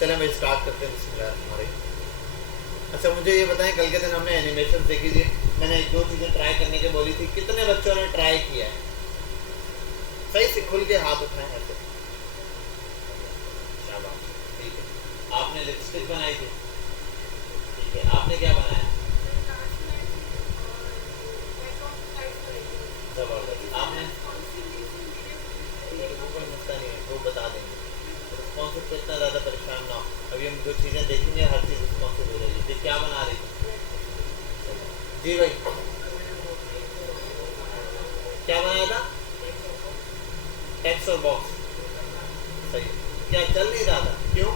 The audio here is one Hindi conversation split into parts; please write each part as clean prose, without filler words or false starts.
चले भाई स्टार्ट करते हैं बिस्मिल्लाह हमारे। अच्छा मुझे ये बताएं, कल के दिन हमने एनिमेशन देखी थी, मैंने एक दो चीज़ें ट्राई करने के बोली थी, कितने बच्चों ने ट्राई किया है? सही से खुल के हाथ उठाए ऐसे। शाबाश, ठीक है। आपने लिपस्टिक बनाई थी, ठीक है। आपने क्या बनाया? जबरदस्त। आपने कोई मसला नहीं है, वो बता देंगे। रिस्पॉन्सिव पे इतना ज़्यादा परेशान ना हो, अभी हम जो चीज़ें देखेंगे हर चीज़ रिस्पॉन्सिव हो जाएगी। जी क्या बना रही थी? जी भाई क्या बनाया था? टेक्स्ट और बॉक्स, सही। क्या चल नहीं रहा था? क्यों?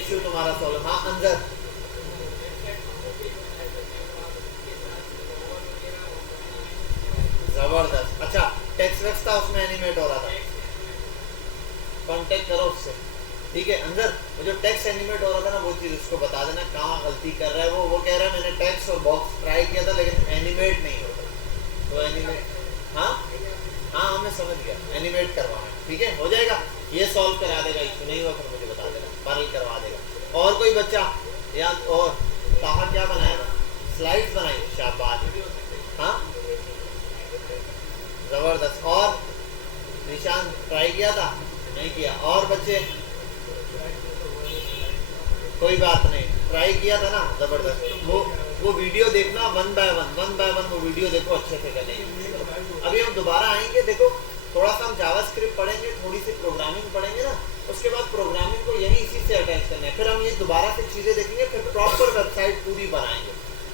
इश्यू तुम्हारा सॉल्व। हाँ अंदर जबरदस्त। अच्छा टेक्स्ट वेक्स्ट था उसमें, एनिमेट हो रहा था, कांटेक्ट करो उससे, ठीक है। अंदर वो जो टेक्स्ट एनिमेट हो रहा था ना, वो चीज़ उसको बता देना कहाँ गलती कर रहा है। वो कह रहा है मैंने टेक्स्ट और बॉक्स ट्राई किया था लेकिन एनिमेट नहीं होता, तो एनिमेट। हाँ हाँ मैं समझ गया, एनिमेट करवाना है, ठीक है, हो जाएगा। ये सॉल्व करा देगा, इश्यू नहीं हुआ फिर मुझे बता देना, पारल करवा देगा। और कोई बच्चा या और ताहा क्या बनाया? स्लाइड्स बनाई, शाबाश। हाँ जबरदस्त। और निशान ट्राई किया था? नहीं किया। और बच्चे? कोई बात नहीं, ट्राई किया था ना, जबरदस्त। वो वीडियो देखना वन बाय वन वो वीडियो देखो, अच्छे से करेंगे। अभी हम दोबारा आएंगे, देखो थोड़ा सा हम जावास्क्रिप्ट पढ़ेंगे, थोड़ी सी प्रोग्रामिंग पढ़ेंगे ना, उसके बाद प्रोग्रामिंग को यही इसी से अटैच करना है। फिर हम ये दोबारा से चीज़ें देखेंगे, फिर प्रॉपर वेबसाइट पूरी बनाएंगे।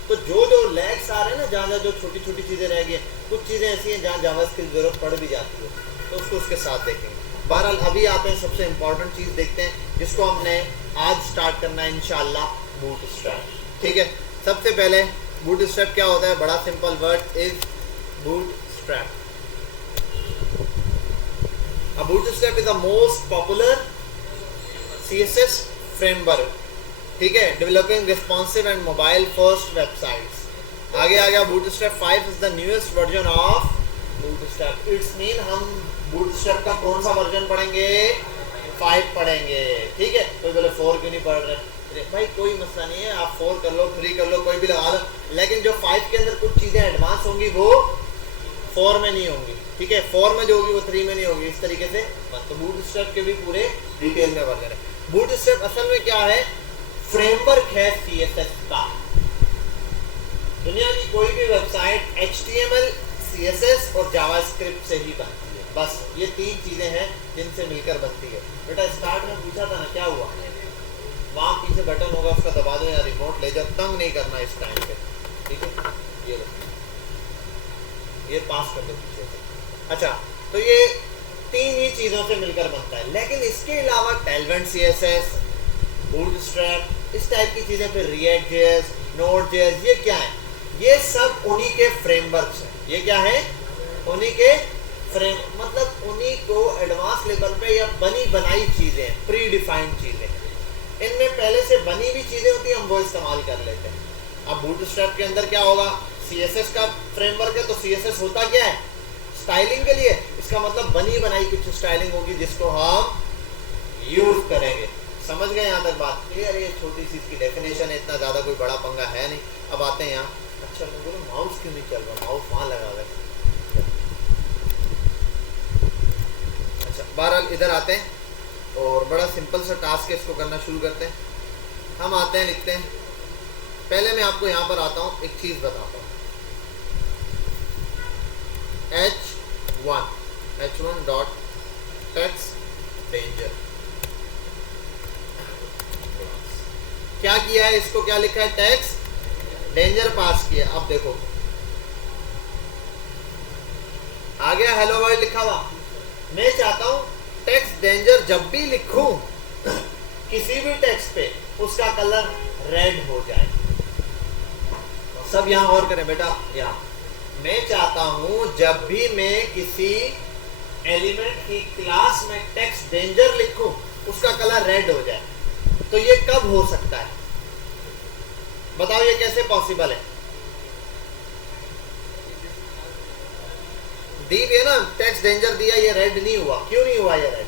तो जो लैग्स आ रहे हैं ना, जहाँ जो छोटी छोटी चीज़ें रह गई, कुछ चीज़ें ऐसी हैं जहाँ जावास्क्रिप्ट जरूरत पड़ भी जाती है, तो उसको उसके साथ देखेंगे। बहरहाल अभी आते हैं सबसे इम्पोर्टेंट चीज़ देखते हैं, जिसको हमने आज स्टार्ट करना है इंशाल्लाह, बूटस्ट्रैप, ठीक है। सबसे पहले बूटस्ट्रैप क्या होता है? बड़ा simple word is bootstrap. A bootstrap is the most popular CSS framework, ठीक है, developing responsive and mobile first websites. आगे आ गया bootstrap 5 is the newest version of bootstrap. It's mean हम बूटस्ट्रैप का कौन सा वर्जन पढ़ेंगे? 5 पढ़ेंगे, ठीक है। कोई बोले 4 क्यों नहीं पढ़ रहे? भाई कोई मसला नहीं है, आप 4 कर लो, 3 कर लो, कोई भी लगा लो, लेकिन जो 5 के अंदर कुछ चीज़ें एडवांस होंगी वो 4 में नहीं होंगी, ठीक है। 4 में जो होगी वो 3 में नहीं होगी, इस तरीके से। तो बूटस्ट्रैप के भी पूरे डिटेल में वर्जन है। बूटस्ट्रैप असल में क्या है? फ्रेमवर्क है CSS का। दुनिया की कोई भी वेबसाइट HTML, CSS और जावास्क्रिप्ट से ही बनती है, बस ये 3 चीजें हैं जिनसे मिलकर बनती है। बेटा स्टार्ट में पूछा था ना, क्या हुआ? वहां पीछे बटन होगा, उसका दबा दो या रिमोट ले जाओ, तंग नहीं करना इस टाइम पे, ठीक है। ये पास कर दो पीछे से। अच्छा तो ये 3 ही चीजों से मिलकर बनता है, लेकिन इसके अलावा टेलवेंट CSS, बूटस्ट्रैप, इस टाइप की चीजें, फिर रिएक्ट जेएस, नोड जेएस, ये क्या है? ये सब उन्हीं के फ्रेमवर्क्स हैं। ये क्या है? उन्हीं के फ्रेम, मतलब उन्हीं को एडवांस लेवल पे या बनी बनाई चीजें, प्री डिफाइंड चीजें। इनमें पहले से बनी हुई चीजें होती हैं, हम वो इस्तेमाल कर लेते हैं। अब बूटस्ट्रैप के अंदर क्या होगा? CSS का फ्रेमवर्क है, तो CSS होता क्या है? स्टाइलिंग के लिए। इसका मतलब बनी बनाई कुछ स्टाइलिंग होगी जिसको हम यूज करेंगे। समझ गए यहाँ तक बात? क्लियर? ये छोटी सी इसकी डेफिनेशन है, इतना ज़्यादा कोई बड़ा पंगा है नहीं। अब आते हैं यहाँ। अच्छा मैं बोलूँ माउस क्यों नहीं चल रहा? माउस वहाँ लगा हुआ है। अच्छा बहरहाल इधर आते हैं और बड़ा सिंपल सा टास्क है, इसको करना शुरू करते हैं। हम आते हैं, लिखते हैं। पहले मैं आपको यहाँ पर आता हूँ, एक चीज़ बताता हूँ। H1 डॉट टेक्स्ट डेंजर, क्या किया है? इसको क्या लिखा है? टेक्स्ट डेंजर पास किया। अब देखो आ गया हेलो वर्ल्ड लिखा हुआ। मैं चाहता हूं टेक्स्ट डेंजर जब भी लिखूं किसी भी टेक्स्ट पे, उसका कलर रेड हो जाए। सब यहां और करें बेटा। यहां मैं चाहता हूं जब भी मैं किसी एलिमेंट की क्लास में टेक्स्ट डेंजर लिखूं, उसका कलर रेड हो जाए। तो ये कब हो सकता है? बताओ ये कैसे पॉसिबल है? डी भी है ना, टेक्स्ट डेंजर दिया, ये रेड नहीं हुआ, क्यों नहीं हुआ ये रेड?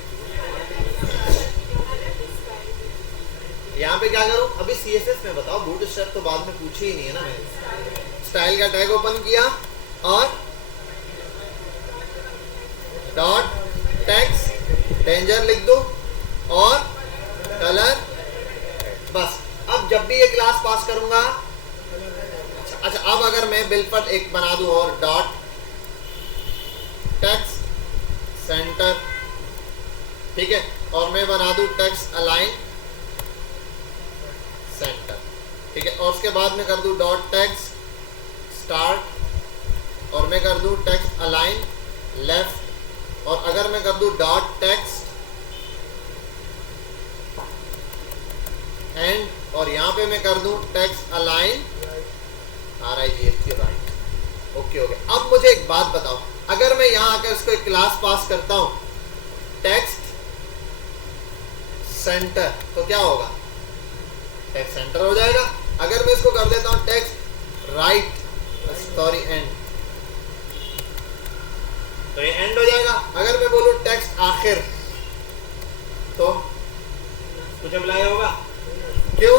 यहाँ पे क्या करूं? अभी CSS में बताओ, बूटस्ट्रैप तो बाद में पूछी ही नहीं है ना मैंने। स्टाइल का टैग ओपन किया और डॉट टेक्स्ट डेंजर लिख दो और कलर, बस। अब जब भी ये क्लास पास करूंगा, अच्छा अब अगर मैं बिल पर एक बना दूं और डॉट टेक्स्ट सेंटर, ठीक है, और मैं बना दूं टेक्स्ट अलाइन सेंटर, ठीक है, और उसके बाद मैं कर दूं डॉट टेक्स्ट स्टार्ट और मैं कर दूं टेक्स्ट अलाइन लेफ्ट, और अगर मैं कर दूं डॉट टेक्स्ट एंड और यहां पे मैं कर दूं text align right, okay okay. अब मुझे एक बात बताओ, अगर मैं यहां आकर इसको एक क्लास पास करता हूं टेक्स्ट सेंटर, तो क्या होगा? टेक्स्ट सेंटर हो जाएगा। अगर मैं इसको कर देता हूं टेक्स्ट राइट, सॉरी एंड, तो ये एंड हो जाएगा। अगर मैं बोलूं टेक्स्ट आखिर, तो कुछ अप्लाई होगा? क्यों?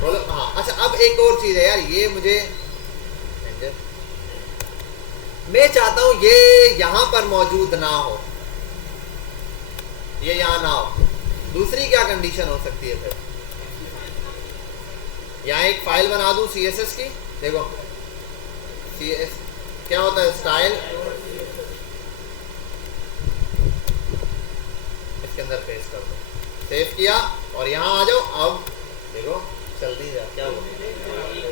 बोलो हाँ। अच्छा अब एक और चीज है यार, ये मुझे मैं चाहता हूं ये यहां पर मौजूद ना हो, ये यहां ना हो। दूसरी क्या कंडीशन हो सकती है? फिर यहां एक फाइल बना दूं CSS की, देखो CS क्या होता है, स्टाइल, इसके अंदर पेस्ट कर दो, सेव किया और यहां आ जाओ। अब देखो चल नहीं रहा, क्या हुआ?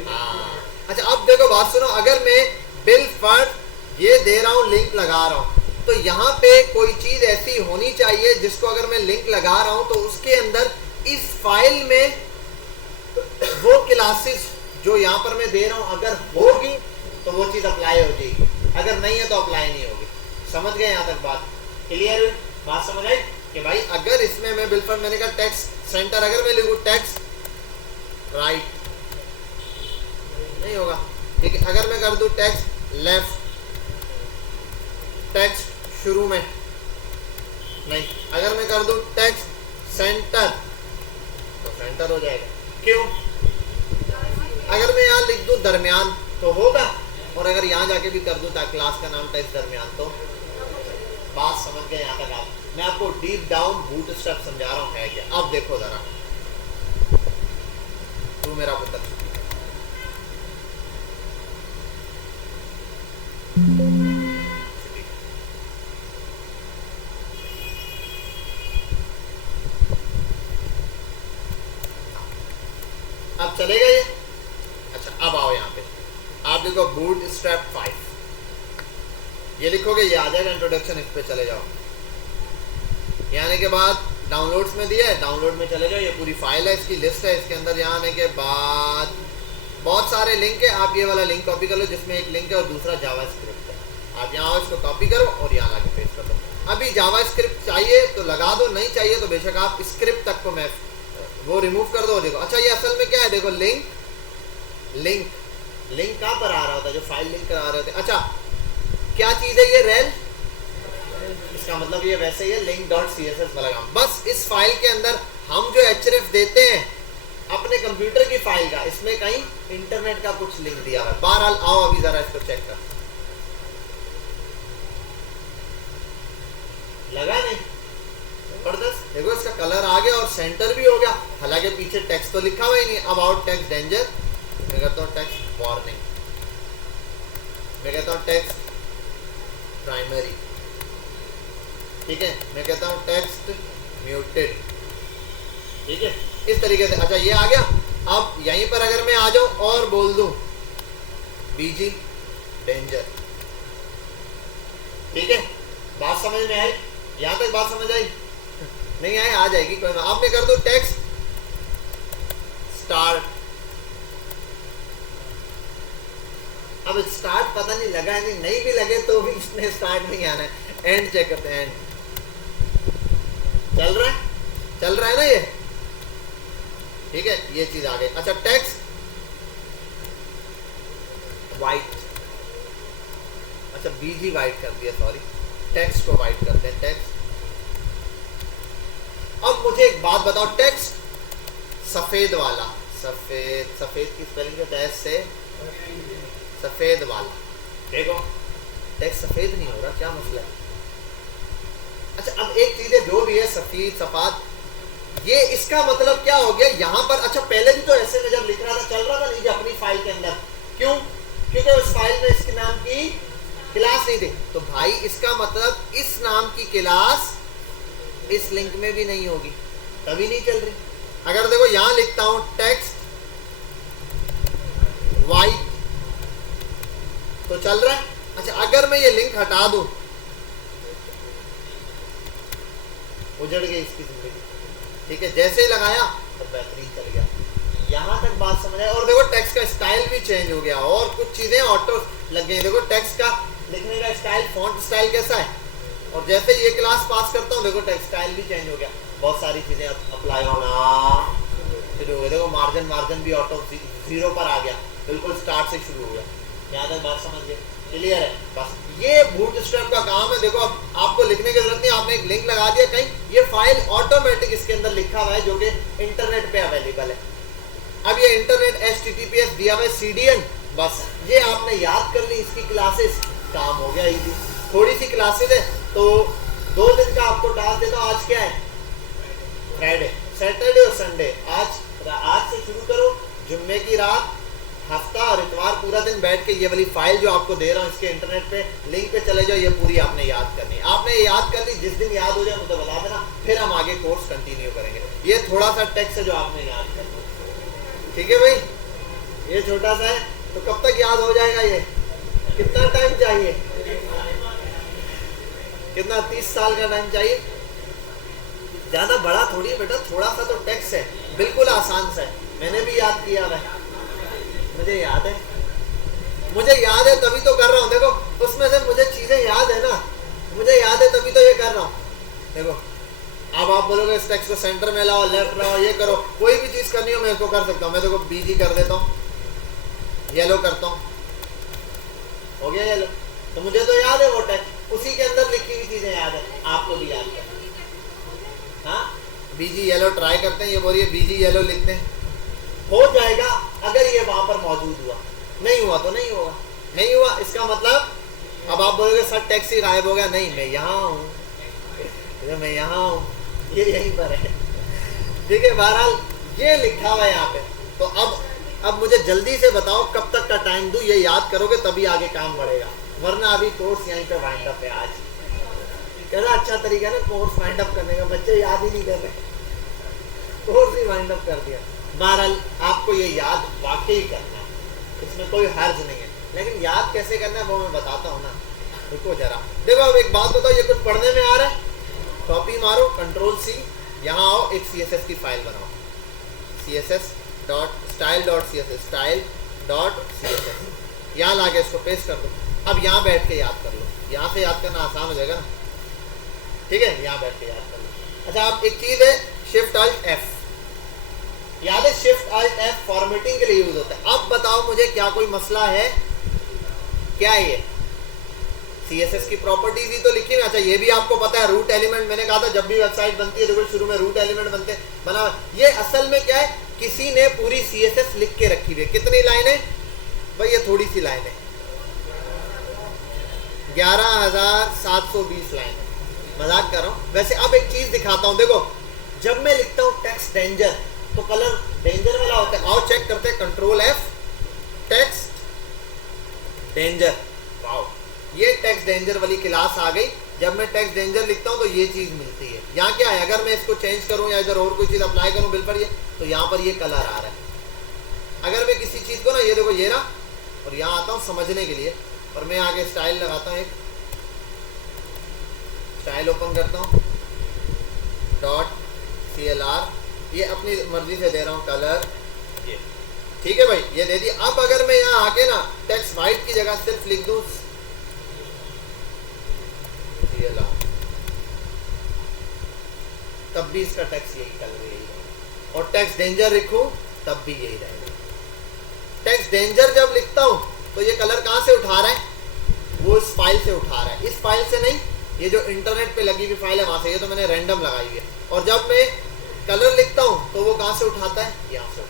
हाँ अच्छा अब देखो बात सुनो, अगर मैं बिल पर ये दे रहा हूं, लिंक लगा रहा हूं, तो यहाँ पे कोई चीज ऐसी होनी चाहिए जिसको अगर मैं लिंक लगा रहा हूं तो उसके अंदर इस फाइल में वो क्लासेस जो यहाँ पर मैं दे रहा हूं अगर होगी तो वो चीज अप्लाई हो जाएगी, अगर नहीं है तो अप्लाई नहीं होगी। समझ गए यहाँ तक बात? क्लियर बात समझ आई कि भाई अगर इसमें मैं बिल पर मैंने कहा टेक्स्ट सेंटर, अगर मैं लिखूं टेक्स्ट राइट नहीं होगा, ठीक है। अगर मैं कर दूं टेक्स्ट लेफ्ट, टेक्स्ट शुरू में नहीं, अगर मैं कर दूं टेक्स्ट सेंटर तो सेंटर हो जाएगा। क्यों? अगर मैं यहां लिख दूं दरमियान तो होगा, और अगर यहां जाके भी कर दूं क्लास का नाम टेक्स्ट दरमियान तो। बात समझ गए यहां तक आप? मैं आपको डीप डाउन बूटस्ट्रैप समझा रहा हूं है क्या। अब देखो जरा, तू मेरा पुत्र, अब चलेगा ये? अच्छा अब आओ यहाँ पे, आप देखो बूटस्ट्रैप 5 ये लिखोगे, ये आ जाएगा इंट्रोडक्शन, इस पे चले जाओ। यहाँ आने के बाद डाउनलोड्स में दिया है, डाउनलोड में चले जाओ, ये पूरी फाइल है, इसकी लिस्ट है। इसके अंदर यहाँ आने के बाद बहुत सारे लिंक है, आप ये वाला लिंक कॉपी कर लो जिसमें एक लिंक है और दूसरा जावास्क्रिप्ट है। आप यहाँ आओ, इसको कॉपी करो और यहाँ लाके पेस्ट कर दो। अभी जावास्क्रिप्ट चाहिए तो लगा दो, नहीं चाहिए तो बेशक आप स्क्रिप्ट तक को मैं वो रिमूव कर दो। देखो अच्छा ये असल में क्या है, देखो लिंक लिंक लिंक कहाँ पर आ रहा होता है, जो फाइल लिंक करा रहे होते। अच्छा क्या चीज है ये? रेल, इसका मतलब ये वैसे ही है link.css वाला काम। बस इस फाइल के अंदर हम जो href देते हैं अपने कंप्यूटर की फाइल का, इसमें कहीं इंटरनेट का कुछ लिंक दिया हुआ है। बहरहाल आओ अभी जरा इसको चेक कर, लगा नहीं? जबरदस्त। देखो इसका कलर आ गया और सेंटर भी हो गया, हालांकि पीछे टेक्स्ट तो लिखा हुआ ही नहीं। अब आउट टेक्स्ट डेंजर, मैं कहता हूँ टेक्स्ट वार्निंग, मैं कहता हूँ टेक्स्ट प्राइमरी, ठीक है, मैं कहता हूँ टेक्स्ट म्यूटेड, ठीक है, इस तरीके से। अच्छा ये आ गया। अब यहीं पर अगर मैं आ जाऊं और बोल दूं बीजी डेंजर, ठीक है, बात समझ में आई? यहां तक बात समझ आई? नहीं आए आ जाएगी कोई ना। अब मैं कर दूं टेक्स्ट स्टार्ट। अब स्टार्ट पता नहीं लगा है, नहीं भी लगे तो भी इसने स्टार्ट नहीं आना है। एंड चेक करते हैं, एंड चल रहा है ना ये, ठीक है, ये चीज आ गई। अच्छा टेक्स्ट वाइट, अच्छा अच्छा बीजी वाइट कर दिया, सॉरी, टेक्स्ट को वाइट करते हैं, टेक्स्ट। अब मुझे एक बात बताओ, टेक्स्ट सफेद वाला, सफेद, सफेद की स्पेलिंग क्या है, से सफेद वाला, देखो टेक्स्ट सफेद नहीं हो रहा, क्या मसला है? अच्छा अब एक चीज है, जो भी है सफेद सफाद, ये इसका मतलब क्या हो गया यहाँ पर? अच्छा पहले भी तो ऐसे में जब लिख रहा था चल रहा था नहीं अपनी फाइल के अंदर, क्यों? क्योंकि उस फाइल में इसके नाम की क्लास नहीं थी। तो भाई इसका मतलब इस नाम की क्लास इस लिंक में भी नहीं होगी, तभी नहीं चल रही। अगर देखो यहां लिखता हूं टेक्स्ट वाइट तो चल रहा है। अच्छा अगर मैं ये लिंक हटा दूं, उजड़ गई इसकी जिंदगी, ठीक है, जैसे ही लगाया तो बेहतरीन चल गया। यहां तक बात समझ आए। और देखो टेक्स्ट का स्टाइल भी चेंज हो गया और कुछ चीजें ऑटो लग गई। देखो टेक्स्ट का लिखने का स्टाइल, फॉन्ट स्टाइल कैसा है, और जैसे ये क्लास पास करता हूँ देखो टेक्स्ट स्टाइल भी चेंज हो गया, बहुत सारी चीजें अप्लाई होना शुरू हो गई। देखो मार्जिन भी ऑटो 0 पर आ गया, बिल्कुल स्टार्ट से शुरू हो गया। यहाँ तक बात समझ गए, क्लियर है? बस ये बूटस्ट्रैप का काम है। देखो अब आपको लिखने की जरूरत नहीं, आपने एक लिंक लगा दिया कहीं, ये फाइल ऑटोमेटिक इसके अंदर लिखा हुआ है जो कि इंटरनेट पे अवेलेबल है। अब ये इंटरनेट HTTPS दिया हुआ है CDN, बस ये आपने याद कर ली, इसकी क्लासेस, काम हो गया इजी। थोड़ी सी क्लासेस है तो 2 दिन का आपको टास्क देता हूँ। आज क्या है? फ्राइडे, सैटरडे और संडे। आज से शुरू करो, जुम्मे की रात, हफ्ता और इतवार पूरा दिन बैठ के ये वाली फाइल जो आपको दे रहा हूँ इसके इंटरनेट पे लिंक पे चले जाओ, ये पूरी आपने याद करनी है। आपने याद कर ली, जिस दिन याद हो जाए मुझे बता देना, फिर हम आगे कोर्स कंटिन्यू करेंगे। ये थोड़ा सा टेक्स्ट है जो आपने याद करना, ठीक है भाई? ये छोटा सा है तो कब तक याद हो जाएगा? ये कितना टाइम चाहिए? कितना? 30 साल का टाइम चाहिए? ज्यादा बड़ा थोड़ी है बेटा, थोड़ा सा तो टेक्स्ट है, बिल्कुल आसान सा है। मैंने भी याद किया है, मुझे याद है तभी तो कर रहा हूँ। देखो उसमें से मुझे चीजें याद है ना, मुझे याद है तभी तो ये कर रहा हूँ। देखो अब आप बोलोगे इस टेक्स्ट को सेंटर में लाओ, लेफ्ट लाओ, ये करो, कोई भी चीज करनी हो मैं इसको कर सकता हूँ। मैं देखो बीजी कर देता हूँ, येलो करता हूँ, हो गया येलो। तो मुझे तो याद है वो टेक्स्ट, उसी के अंदर लिखी हुई चीजें याद है, आपको भी याद है। हाँ बीजी येलो ट्राई करते हैं, ये बोलिए बीजी येलो लिखते हैं, हो जाएगा अगर ये वहां पर मौजूद हुआ। नहीं हुआ तो नहीं होगा, नहीं हुआ इसका मतलब अब आप बोलोगे सर टेक्स्ट ही गायब हो गया। नहीं, मैं यहाँ हूँ, मैं यहाँ हूँ, ये यहीं पर है, ठीक है? बहरहाल ये लिखा हुआ है यहाँ पे। तो अब मुझे जल्दी से बताओ कब तक का टाइम दूं? ये याद करोगे तभी आगे काम बढ़ेगा, वरना अभी कोर्स यहीं पे वाइंड अप है। आज कहना अच्छा तरीका है ना कोर्स वाइंड अप करने का, बच्चे याद ही नहीं कर रहे, कोर्स ही वाइंड अप कर दिया। बहरहाल आपको ये याद वाकई करना है, इसमें कोई हर्ज नहीं है, लेकिन याद कैसे करना है वो मैं बताता हूँ ना। रुको जरा, देखो अब एक बात बताओ, ये कुछ पढ़ने में आ रहा है? कॉपी मारो, Ctrl+C, यहाँ आओ, एक CSS की फाइल बनाओ, style.css, यहाँ ला के इसको पेस्ट कर दो। अब यहाँ बैठ के याद कर लो, यहाँ से याद करना आसान हो जाएगा ना, ठीक है? यहाँ बैठ के याद कर लो। अच्छा अब एक चीज है Shift+Alt+F, याद है? Shift+Alt+F फॉर्मेटिंग के लिए यूज होता है। अब बताओ मुझे क्या कोई मसला है? क्या है ये? CSS की प्रॉपर्टीज ही तो लिखी है। अच्छा ये भी आपको पता है, रूट एलिमेंट, मैंने कहा था जब भी वेबसाइट बनती है देखो शुरू में रूट एलिमेंट बनते बना। ये असल में क्या है, किसी ने पूरी CSS लिख के रखी हुई है। कितनी लाइनें भाई? ये थोड़ी सी लाइनें, 11,720 लाइनें, मजाक कर रहा हूँ वैसे। अब एक चीज दिखाता हूँ, देखो जब मैं लिखता हूँ टेक्स्ट डेंजर तो कलर डेंजर वाला होता है। आओ चेक करते हैं, Ctrl+F, टेक्स्ट डेंजर, वाओ ये टेक्स्ट डेंजर वाली क्लास आ गई। जब मैं टेक्स्ट डेंजर लिखता हूँ तो ये चीज मिलती है। यहाँ क्या है, अगर मैं इसको चेंज करूँ या इधर और कोई चीज अप्लाई करूँ बिल पर, ये तो यहाँ पर ये कलर आ रहा है। अगर मैं किसी चीज को ना, ये देखो ये ना, और यहाँ आता हूँ समझने के लिए, और मैं आगे स्टाइल लगाता हूँ, एक स्टाइल ओपन करता हूँ, .clr, ये अपनी मर्जी से दे रहा हूँ कलर, ये ठीक है भाई, ये दे दिया। अब अगर मैं यहाँ आके ना टेक्स्ट वाइट की जगह सिर्फ लिख दूँ CLR, तब भी इसका टेक्स्ट यही कलर यही रहेगा, और टेक्स्ट डेंजर लिखूं तब भी यही रहेगा। टेक्स्ट डेंजर जब लिखता हूं तो ये कलर कहां से उठा रहा है? वो इस फाइल से उठा रहा है, इस फाइल से नहीं, ये जो इंटरनेट पे लगी हुई फाइल है वहां से, ये तो मैंने रैंडम लगाई हुई है। और जब मैं कलर लिखता हूँ तो वो कहाँ से उठाता है, यहाँ से।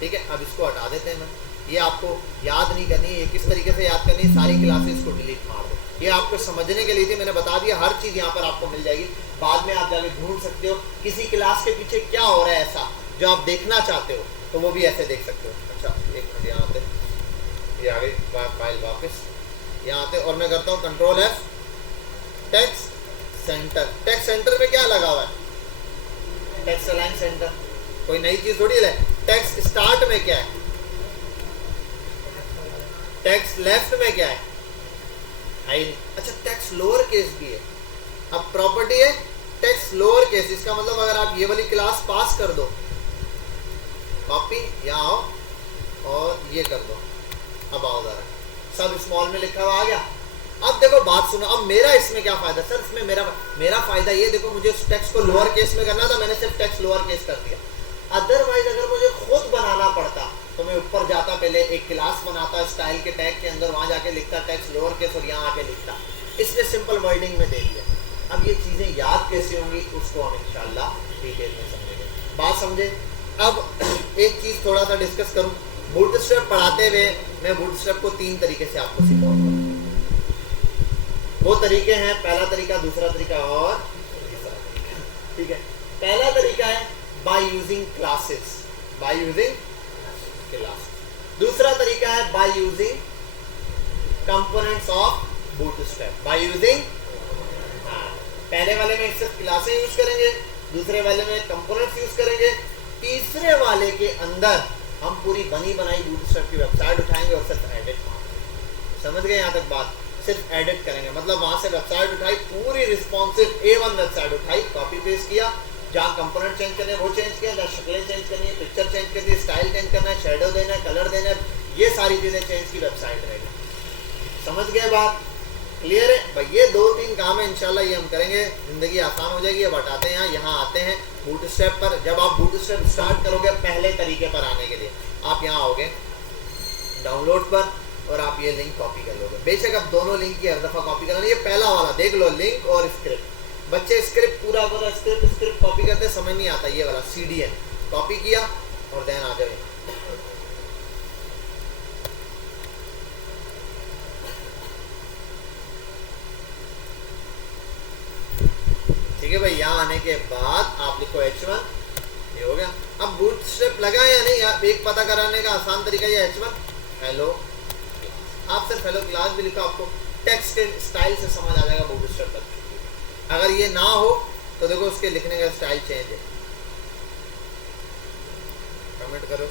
ठीक है, अब इसको हटा देते हैं। मैं ये आपको याद नहीं करनी है, ये किस तरीके से याद करनी है, सारी क्लासेस को डिलीट मार दो। ये आपको समझने के लिए थी, मैंने बता दिया, हर चीज़ यहाँ पर आपको मिल जाएगी। बाद में आप जाके ढूंढ सकते हो किसी क्लास के पीछे क्या हो रहा है ऐसा जो आप देखना चाहते हो, तो वो भी ऐसे देख सकते हो। अच्छा एक मिनट, यहाँ आते, ये आ गई फाइल वापस, यहाँ आते और मैं करता हूँ control F, text centre. Text centre में क्या लगा हुआ है, टेक्स्ट अलाइन सेंटर, कोई नई चीज थोड़ी है। टेक्स्ट स्टार्ट में क्या है, टेक्स्ट लेफ्ट में क्या है, अच्छा टेक्स्ट लोअर केस भी है। अब प्रॉपर्टी है टेक्स्ट लोअर केस, इसका मतलब अगर आप ये वाली क्लास पास कर दो, कॉपी यहाँ आओ और ये कर दो, अब आओ जरा, सब स्मॉल में लिखा हुआ आ गया। अब देखो बात सुनो, अब मेरा इसमें क्या फायदा सर, इसमें मेरा फायदा ये देखो, मुझे उस टेक्स्ट को लोअर केस में करना था, मैंने सिर्फ टेक्स्ट लोअर केस कर दिया। अदरवाइज अगर मुझे खुद बनाना पड़ता तो मैं ऊपर जाता, पहले एक क्लास बनाता स्टाइल के टैग के अंदर, वहां जाके लिखता टेक्स्ट लोअर केस और यहाँ आके लिखता। इसने सिंपल वर्डिंग में दे दिया। अब ये चीजें याद कैसे होंगी उसको हम इंशाल्लाह डिटेल में समझेंगे। बात समझे? अब एक चीज थोड़ा सा डिस्कस करूं, बूटस्ट्रैप पढ़ाते हुए मैं बूटस्ट्रैप को 3 तरीके से आपको सिखाऊंगा। वो तरीके हैं, पहला तरीका, दूसरा तरीका और तीसरा तरीका। ठीक है, पहला तरीका है by using classes, by using class. दूसरा तरीका है by using components of bootstrap, by using, पहले वाले में सिर्फ क्लासें यूज करेंगे, दूसरे वाले में कंपोनेंट्स यूज करेंगे, तीसरे वाले के अंदर हम पूरी बनी बनाई बूटस्ट्रैप की वेबसाइट उठाएंगे और सिर्फ एडिट करेंगे। समझ गए यहाँ तक बात? सिर्फ एडिट करेंगे, मतलब वहां से वेबसाइट उठाई, पूरी रिस्पॉन्सिव A1 वेबसाइट उठाई, कॉपी पेस्ट किया, जहाँ कंपोनेंट चेंज करने वो चेंज किया, जहाँ शक्लें चेंज करनी है, पिक्चर चेंज करनी है, स्टाइल चेंज करना है, शेडो देना है, कलर देना है, ये सारी चीजें चेंज की वेबसाइट रहेगी। समझ गए बात? क्लियर है भाई? ये 2-3 काम है, इंशाल्लाह ये हम करेंगे, जिंदगी आसान हो जाएगी। अब हटाते हैं यहाँ आते हैं बूटस्ट्रैप पर। जब आप बूटस्ट्रैप स्टार्ट करोगे पहले तरीके पर आने के लिए आप यहाँ आओगे डाउनलोड पर और आप ये लिंक कॉपी कर लोगे। बेशक आप दोनों लिंक की हर दफा कॉपी करना, ये पहला वाला देख लो, लिंक और स्क्रिप्ट। बच्चे स्क्रिप्ट पूरा स्क्रिप्ट कॉपी करते समझ नहीं आता, ये वाला CDN कॉपी किया और देन आ जाए। ठीक है भाई, यहाँ आने के बाद आप लिखो H1, ये हो गया। अब बूटस्ट्रैप लगा या नहीं, आप एक पता कराने का आसान तरीका ये H1 हेलो, आप सिर्फ हेलो क्लास भी लिखो, आपको टेक्स्ट के स्टाइल से समझ आ जाएगा बूटस्ट्रैप तक। अगर ये ना हो तो देखो उसके लिखने का स्टाइल चेंज है, कमेंट करो,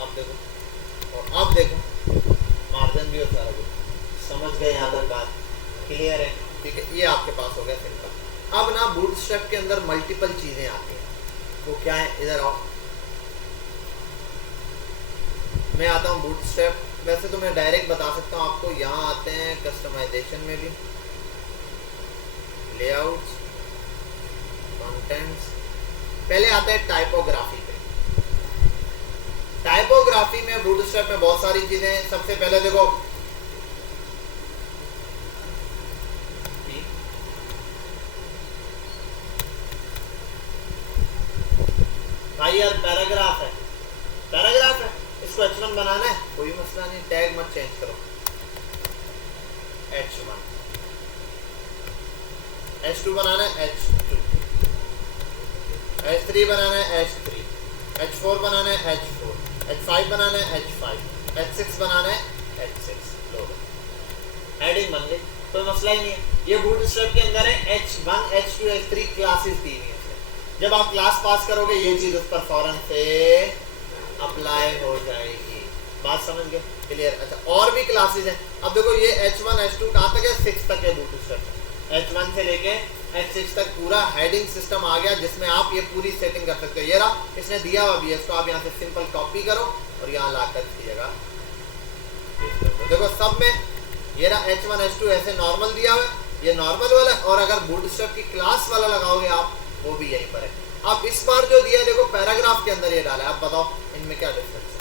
अब देखो और अब देखो मार्जिन भी और सारा कुछ। समझ गए यहाँ तक बात? क्लियर है? ठीक है, ये आपके पास हो गया सिंपल। अब ना बूटस्ट्रैप के अंदर मल्टीपल चीजें आती हैं, वो क्या है, इधर आओ, मैं आता हूँ बूटस्ट्रैप। वैसे तो मैं डायरेक्ट बता सकता हूँ आपको, यहाँ आते हैं कस्टमाइजेशन में भी, लेआउट्स, कंटेंट्स, पहले आता है टाइपोग्राफी पे। टाइपोग्राफी में बूटस्ट्रैप में बहुत सारी चीजें। सबसे पहले देखो भाई यार पैराग्राफ है, पैराग्राफ है, इसको H1 बनाना है, कोई मसला नहीं, टैग मत चेंज करो, H1, H2 बनाना है H2, H3 बनाना है H3, H4 बनाना है H4, H5 बनाना है H5, H6 बनाना है H6। लो हेडिंग बन गई, कोई मसला ही नहीं है। ये बूटस्ट्रैप के अंदर है H1, H2, H3 क्लासेस दी हुई है। जब आप क्लास पास करोगे ये चीज उस पर फौरन से अप्लाई हो जाएगी। बात समझ गए? क्लियर? अच्छा, और भी क्लासेस हैं। अब देखो ये H1, H2 कहाँ तक है, 6 तक है बूटस्ट्रैप। H1 से लेके H6 तक पूरा हेडिंग सिस्टम आ गया, जिसमें आप ये पूरी सेटिंग कर सकते हो। ये रहा, इसने दिया हुआ भी है, इसको आप यहाँ से सिंपल कॉपी करो और यहाँ ला कर की जगह देखो सब में ये रहा H1, H2 ऐसे नॉर्मल दिया हुआ है, ये नॉर्मल वाला। और अगर बूटस्ट्रैप की क्लास वाला लगाओगे आप, वो भी यहीं पर है। अब इस बार जो दिया देखो पैराग्राफ के अंदर ये डाला है, आप बताओ इनमें क्या डिफरेंस है?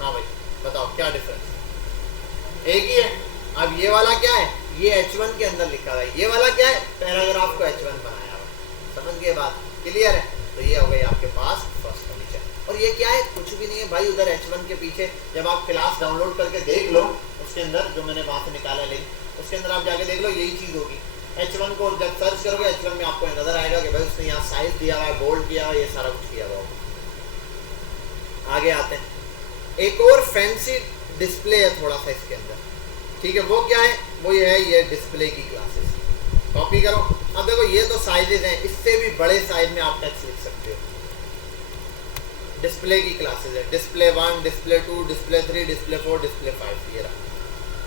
हाँ भाई बताओ क्या डिफरेंस? एक ही है। अब ये वाला क्या है, ये H1 के अंदर लिखा हुआ है, ये वाला क्या है, पैराग्राफ को H1 बनाया हुआ है। समझ गए बात? क्लियर है? तो ये हो गई आपके पास फर्स्ट कंडीशन। और ये क्या है, कुछ भी नहीं है भाई, उधर H1 के पीछे जब आप क्लास डाउनलोड करके देख लो, उसके अंदर जो मैंने वहां से निकाला लिंक, उसके अंदर आप जाके देख लो, यही चीज होगी। H1 को जब सर्च करोगे H1 में आपको नजर आएगा कि भाई उसने यहाँ साइज दिया हुआ है, बोल्ड किया हुआ है, ये सारा कुछ किया हुआ होगा। आगे आते हैं, एक और फैंसी डिस्प्ले है थोड़ा सा इसके अंदर, ठीक है, वो क्या है, वो ये है, ये डिस्प्ले की क्लासेस। कॉपी करो। अब देखो ये तो साइजेस हैं, इससे भी बड़े साइज में आप टेक्स्ट लिख सकते हो। डिस्प्ले की क्लासेस है, display 1, display 2, display 3, display 4, display 5, ये रहा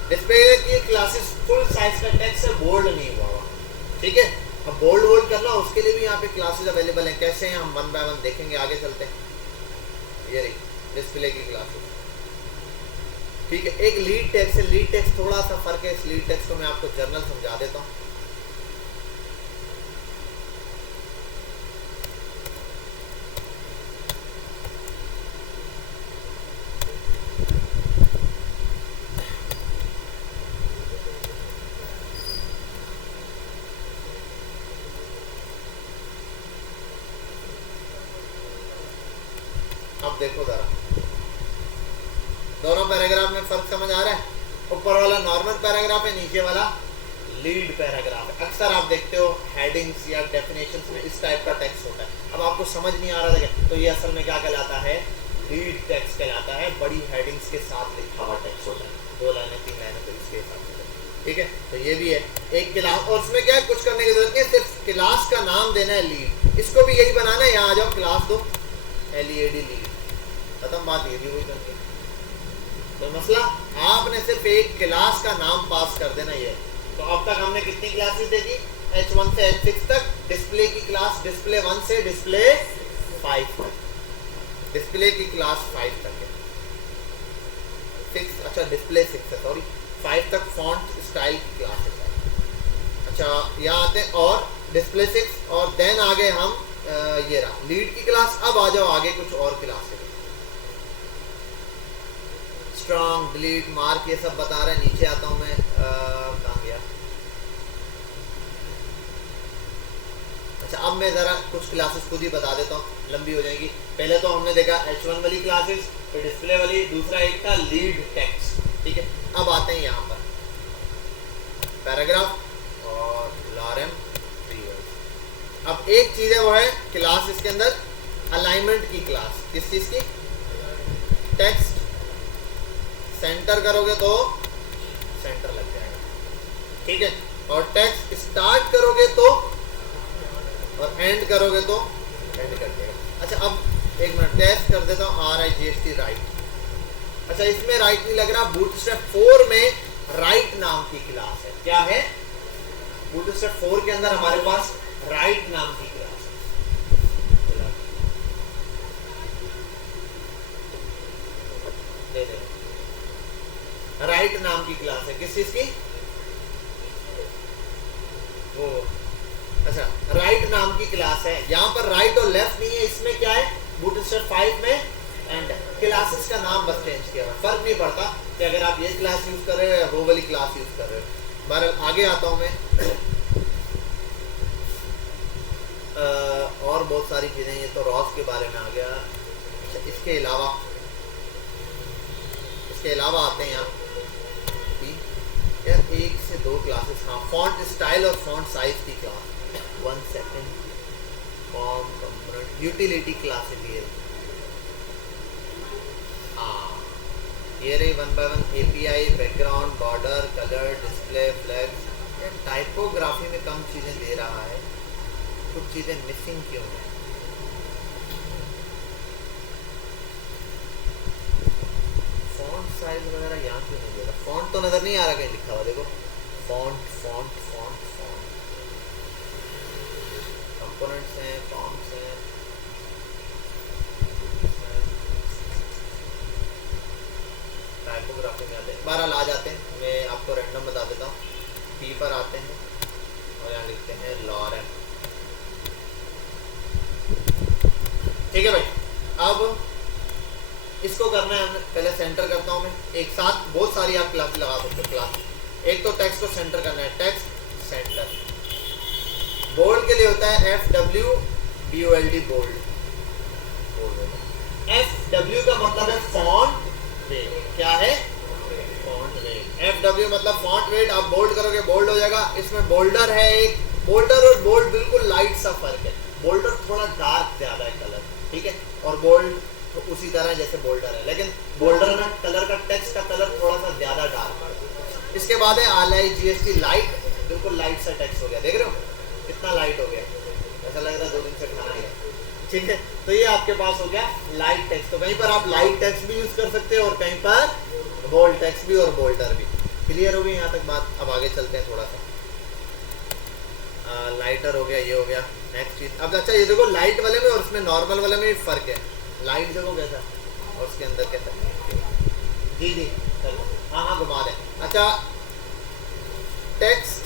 डिस्प्ले की क्लासेस। फुल साइज का टेक्स्ट है, बोल्ड नहीं हुआ हुआ, ठीक है। अब बोल्ड वोल्ड करना, उसके लिए भी यहाँ पे क्लासेस अवेलेबल हैं। कैसे हैं हम वन बाय वन देखेंगे, आगे चलते हैं। ये रही डिस्प्ले की क्लासेस, ठीक है। एक लीड टेक्स्ट है, लीड टेक्स्ट थोड़ा सा फर्क है, इस लीड टेक्स्ट को मैं आपको जर्नल समझा देता हूँ। अब देखो जरा, दोनों पैराग्राफ में फर्क समझ आ रहा है? ऊपर वाला नॉर्मल पैराग्राफ है, नीचे वाला लीड पैराग्राफ है। अक्सर आप देखते हो हेडिंग्स या डेफिनेशंस में इस टाइप का टेक्स्ट होता है। अब आपको समझ नहीं आ रहा है तो ये असल में क्या कहलाता है, लीड टेक्स्ट कहलाता है। बड़ी हेडिंग्स के साथ लिखा हुआ टेक्स्ट होता है, 2 लाइनें 3 लाइनें, तो इसके हिसाब से, ठीक है। तो ये भी है एक क्लास, और उसमें क्या है, कुछ करने की जरूरत नहीं, सिर्फ क्लास का नाम देना है लीड। इसको भी यही बनाना है, यहाँ आ जाओ क्लास दो LEAD लीड, खत्म बात। ये भी वही करनी, तो मसला आपने सिर्फ एक क्लास का नाम पास कर देना। ये तो अब तक हमने कितनी क्लासेस देखी, H1 से H6 तक। डिस्प्ले की क्लास डिस्प्ले 1 से डिस्प्ले 5 तक, डिस्प्ले की क्लास 5 तक है, 6, अच्छा डिस्प्ले 6 है, सॉरी 5 तक फॉन्ट स्टाइल की क्लास है। अच्छा यहाँ आते हैं, और डिस्प्ले 6, और देन आगे हम ये रहा लीड की क्लास। अब आ जाओ आगे कुछ और क्लासेस, स्ट्रॉन्ग, डिलीट, मार्क, ये सब बता रहे हैं। नीचे आता हूं मैं, कहाँ गया, अच्छा अब मैं जरा कुछ क्लासेस खुद ही बता देता हूँ, लंबी हो जाएगी। पहले तो हमने देखा H1 वाली क्लासेस, फिर डिस्प्ले वाली, दूसरा एक था लीड टेक्स्ट, ठीक है। अब आते हैं यहाँ पर पैराग्राफ और लॉरेम फ्रीवर्ड। अब एक चीज है वो है क्लास, इसके अंदर अलाइनमेंट की क्लास, किस चीज की, टेक्स्ट सेंटर करोगे तो सेंटर लग जाएगा, ठीक है। और टेक्स्ट स्टार्ट करोगे तो, और एंड करोगे तो एंड कर देगा। अच्छा अब एक मिनट टेस्ट कर देता हूँ, RIGHT राइट। अच्छा इसमें राइट नहीं लग रहा, बूटस्ट्रैप 4 में राइट नाम की क्लास है। क्या है, बूटस्ट्रैप 4 के अंदर हमारे पास राइट नाम की क्लास है। राइट नाम की क्लास है, किस चीज की, वो अच्छा राइट नाम की क्लास है। यहाँ पर राइट और लेफ्ट नहीं है, इसमें क्या है, बूटस्ट्रैप 5 में एंड क्लासेस का नाम बस चेंज किया हुआ, फर्क नहीं पड़ता कि अगर आप ये क्लास यूज कर रहे हो या वो वाली क्लास यूज कर रहे हो। बहरहाल आगे आता हूँ मैं, और बहुत सारी चीजें, ये तो रॉस के बारे में आ गया। अच्छा इसके अलावा आते हैं यहाँ यार 1 से 2 क्लासेस, हाँ फॉन्ट स्टाइल और फॉन्ट साइज की class, 1 second, form component utility class है, हाँ ये रही 1 by 1 API, background, border, colour, display, flags. Typography में कम चीजें दे रहा है, कुछ चीजें मिसिंग क्यों है, फॉन्ट साइज वगैरह यहाँ क्यों नहीं दे रहा, फॉन्ट तो नजर नहीं आ रहा कहीं लिखा हुआ, देखो font font font font, components हैं, फॉर्म्स हैं, टाइपोग्राफी में आते हैं। बहरहाल आ जाते हैं, मैं आपको रैंडम बता देता हूँ। पी पर आते हैं और यहाँ लिखते हैं लॉरेम, ठीक है भाई। अब इसको करना है, हमें पहले सेंटर करता हूँ मैं, एक साथ बहुत सारी आप क्लास लगा सकते हो क्लास। एक तो टेक्स्ट को सेंटर करना है, टेक्स्ट सेंटर। बोल्ड के लिए होता है FWBOLD, बोल्ड। FW का मतलब है फॉन्ट वेट। क्या है? Font weight. FW मतलब फॉन्ट वेट। आप बोल्ड करोगे बोल्ड हो जाएगा। इसमें बोल्डर है एक, बोल्डर और बोल्ड बिल्कुल लाइट सा फर्क है। बोल्डर थोड़ा डार्क ज्यादा है कलर, ठीक है, और बोल्ड तो उसी तरह जैसे बोल्डर है, लेकिन बोल्डर में कलर का टेक्स्ट का कलर थोड़ा सा ज्यादा डार्क है। इसके बाद है RLIGHT, लाइट, बिल्कुल लाइट सा टेक्स्ट हो गया। देख रहे हो कितना लाइट हो गया, ऐसा लग रहा है 2 दिन से खाना है, ठीक है। तो ये आपके पास हो गया लाइट टेक्स्ट। तो कहीं पर आप लाइट टेक्स्ट भी यूज कर सकते हो और कहीं पर बोल्ड टेक्स्ट भी और बोल्डर भी। क्लियर हो गई यहाँ तक बात? अब आगे चलते हैं थोड़ा सा। लाइटर हो गया, ये हो गया। नेक्स्ट चीज अब अच्छा ये देखो, लाइट वाले में और उसमें नॉर्मल वाले में फर्क है। लाइट देखो कैसा और उसके अंदर कैसा। जी जी हाँ हाँ घुमा दे। अच्छा टेक्स्ट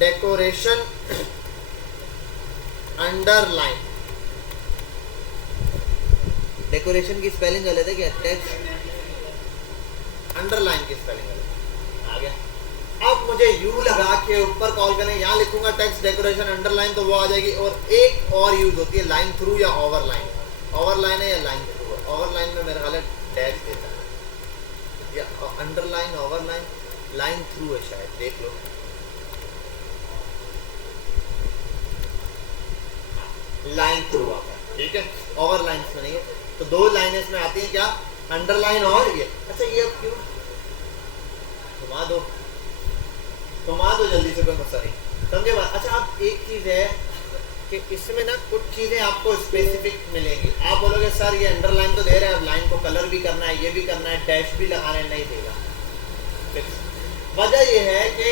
डेकोरेशन अंडरलाइन, डेकोरेशन की स्पेलिंग गलत है क्या? टेक्स्ट अंडरलाइन की स्पेलिंग गलत आ गया। अब मुझे यू लगा के ऊपर कॉल करें, यहाँ लिखूंगा टेक्स्ट डेकोरेशन अंडरलाइन तो वो आ जाएगी। और एक और यूज होती है लाइन थ्रू या ओवरलाइन। ओवरलाइन है या लाइन थ्रू है? ओवरलाइन में मेरा ख्याल है डैश देता है, या अंडरलाइन ओवरलाइन, लाइन थ्रू है शायद, देख लो। लाइन थ्रू आता है, ठीक है, ओवरलाइन में नहीं है। तो 2 लाइनें इसमें आती हैं, क्या? अंडरलाइन और ये। अच्छा ये अब क्यों? घुमा दो जल्दी से, कोई मसला नहीं, समझे बात? अच्छा अब एक चीज है कि इसमें ना कुछ चीजें आपको स्पेसिफिक मिलेंगी। आप बोलोगे सर ये अंडरलाइन तो दे रहा है, अब लाइन को कलर भी करना है, ये भी करना है, डैश भी लगाना है, नहीं देगा। वजह ये है कि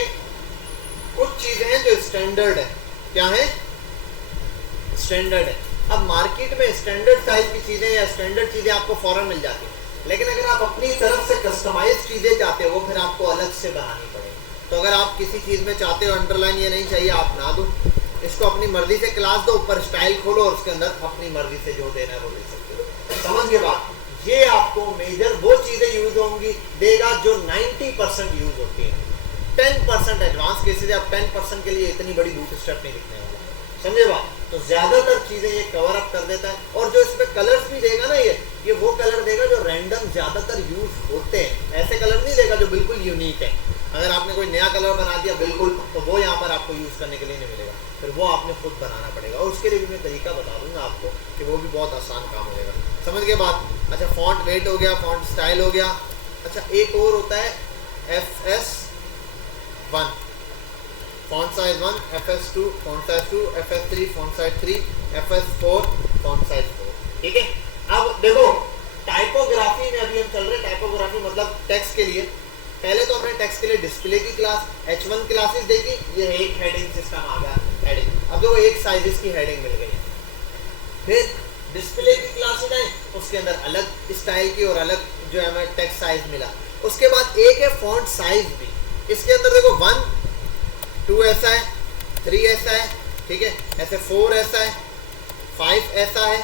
कुछ चीजें हैं जो स्टैंडर्ड है। क्या है? स्टैंडर्ड है। अब मार्केट में स्टैंडर्ड साइज की चीजें या स्टैंडर्ड चीजें आपको फौरन मिल जाती है, लेकिन अगर आप अपनी तरफ से कस्टमाइज चीजें चाहते हो, वो फिर आपको अलग से बनानी पड़ेगी। तो अगर आप किसी चीज में चाहते हो अंडरलाइन ये नहीं चाहिए, आप ना दो, इसको अपनी मर्जी से क्लास दो, ऊपर स्टाइल खोलो और उसके अंदर अपनी मर्जी से जो देना है वो दे सकते हो। समझ के बात? ये आपको मेजर वो चीजें यूज होंगी देगा जो 90% यूज होती है। 10% एडवांस केसेस आप 10% के लिए इतनी बड़ी बूटस्ट्रैप नहीं लिखने वाला, समझे बात? तो ज्यादातर चीजें ये कवर अप कर देता है। और जो इसमें कलर्स भी देगा ना, ये वो कलर देगा जो रैंडम ज्यादातर यूज होते हैं। ऐसे कलर नहीं देगा जो बिल्कुल यूनिक है। अगर आपने कोई नया कलर बना दिया बिल्कुल, तो वो यहाँ पर आपको यूज करने के लिए नहीं मिलेगा, फिर वो आपने खुद बनाना पड़ेगा। और उसके लिए भी मैं तरीका बता दूंगा आपको कि वो भी बहुत आसान काम हो जाएगा। समझ के बात? अच्छा फॉन्ट वेट हो गया, फॉन्ट स्टाइल हो गया। अच्छा एक और होता है FS1 font size 1, FS2 font size 2, FS3 font size 3, FS4 font size 4, ठीक है। अब देखो टाइपोग्राफी में अभी हम चल रहे हैं। टाइपोग्राफी मतलब टेक्स्ट के लिए, पहले तो हमने टेक्स्ट के लिए डिस्प्ले की क्लास H1 क्लासेस देखी, ये एक हेडिंग सिस्टम आ गया, हेडिंग। अब देखो एक साइजेस की हेडिंग मिल गई है। फिर डिस्प्ले की क्लासेस आई, उसके अंदर अलग स्टाइल की और अलग जो है हमें टेक्स्ट साइज मिला। उसके बाद एक है फॉन्ट साइज भी, इसके अंदर देखो 1, 2 ऐसा है, 3 ऐसा है, ठीक है, ऐसे 4 ऐसा है, 5 ऐसा है,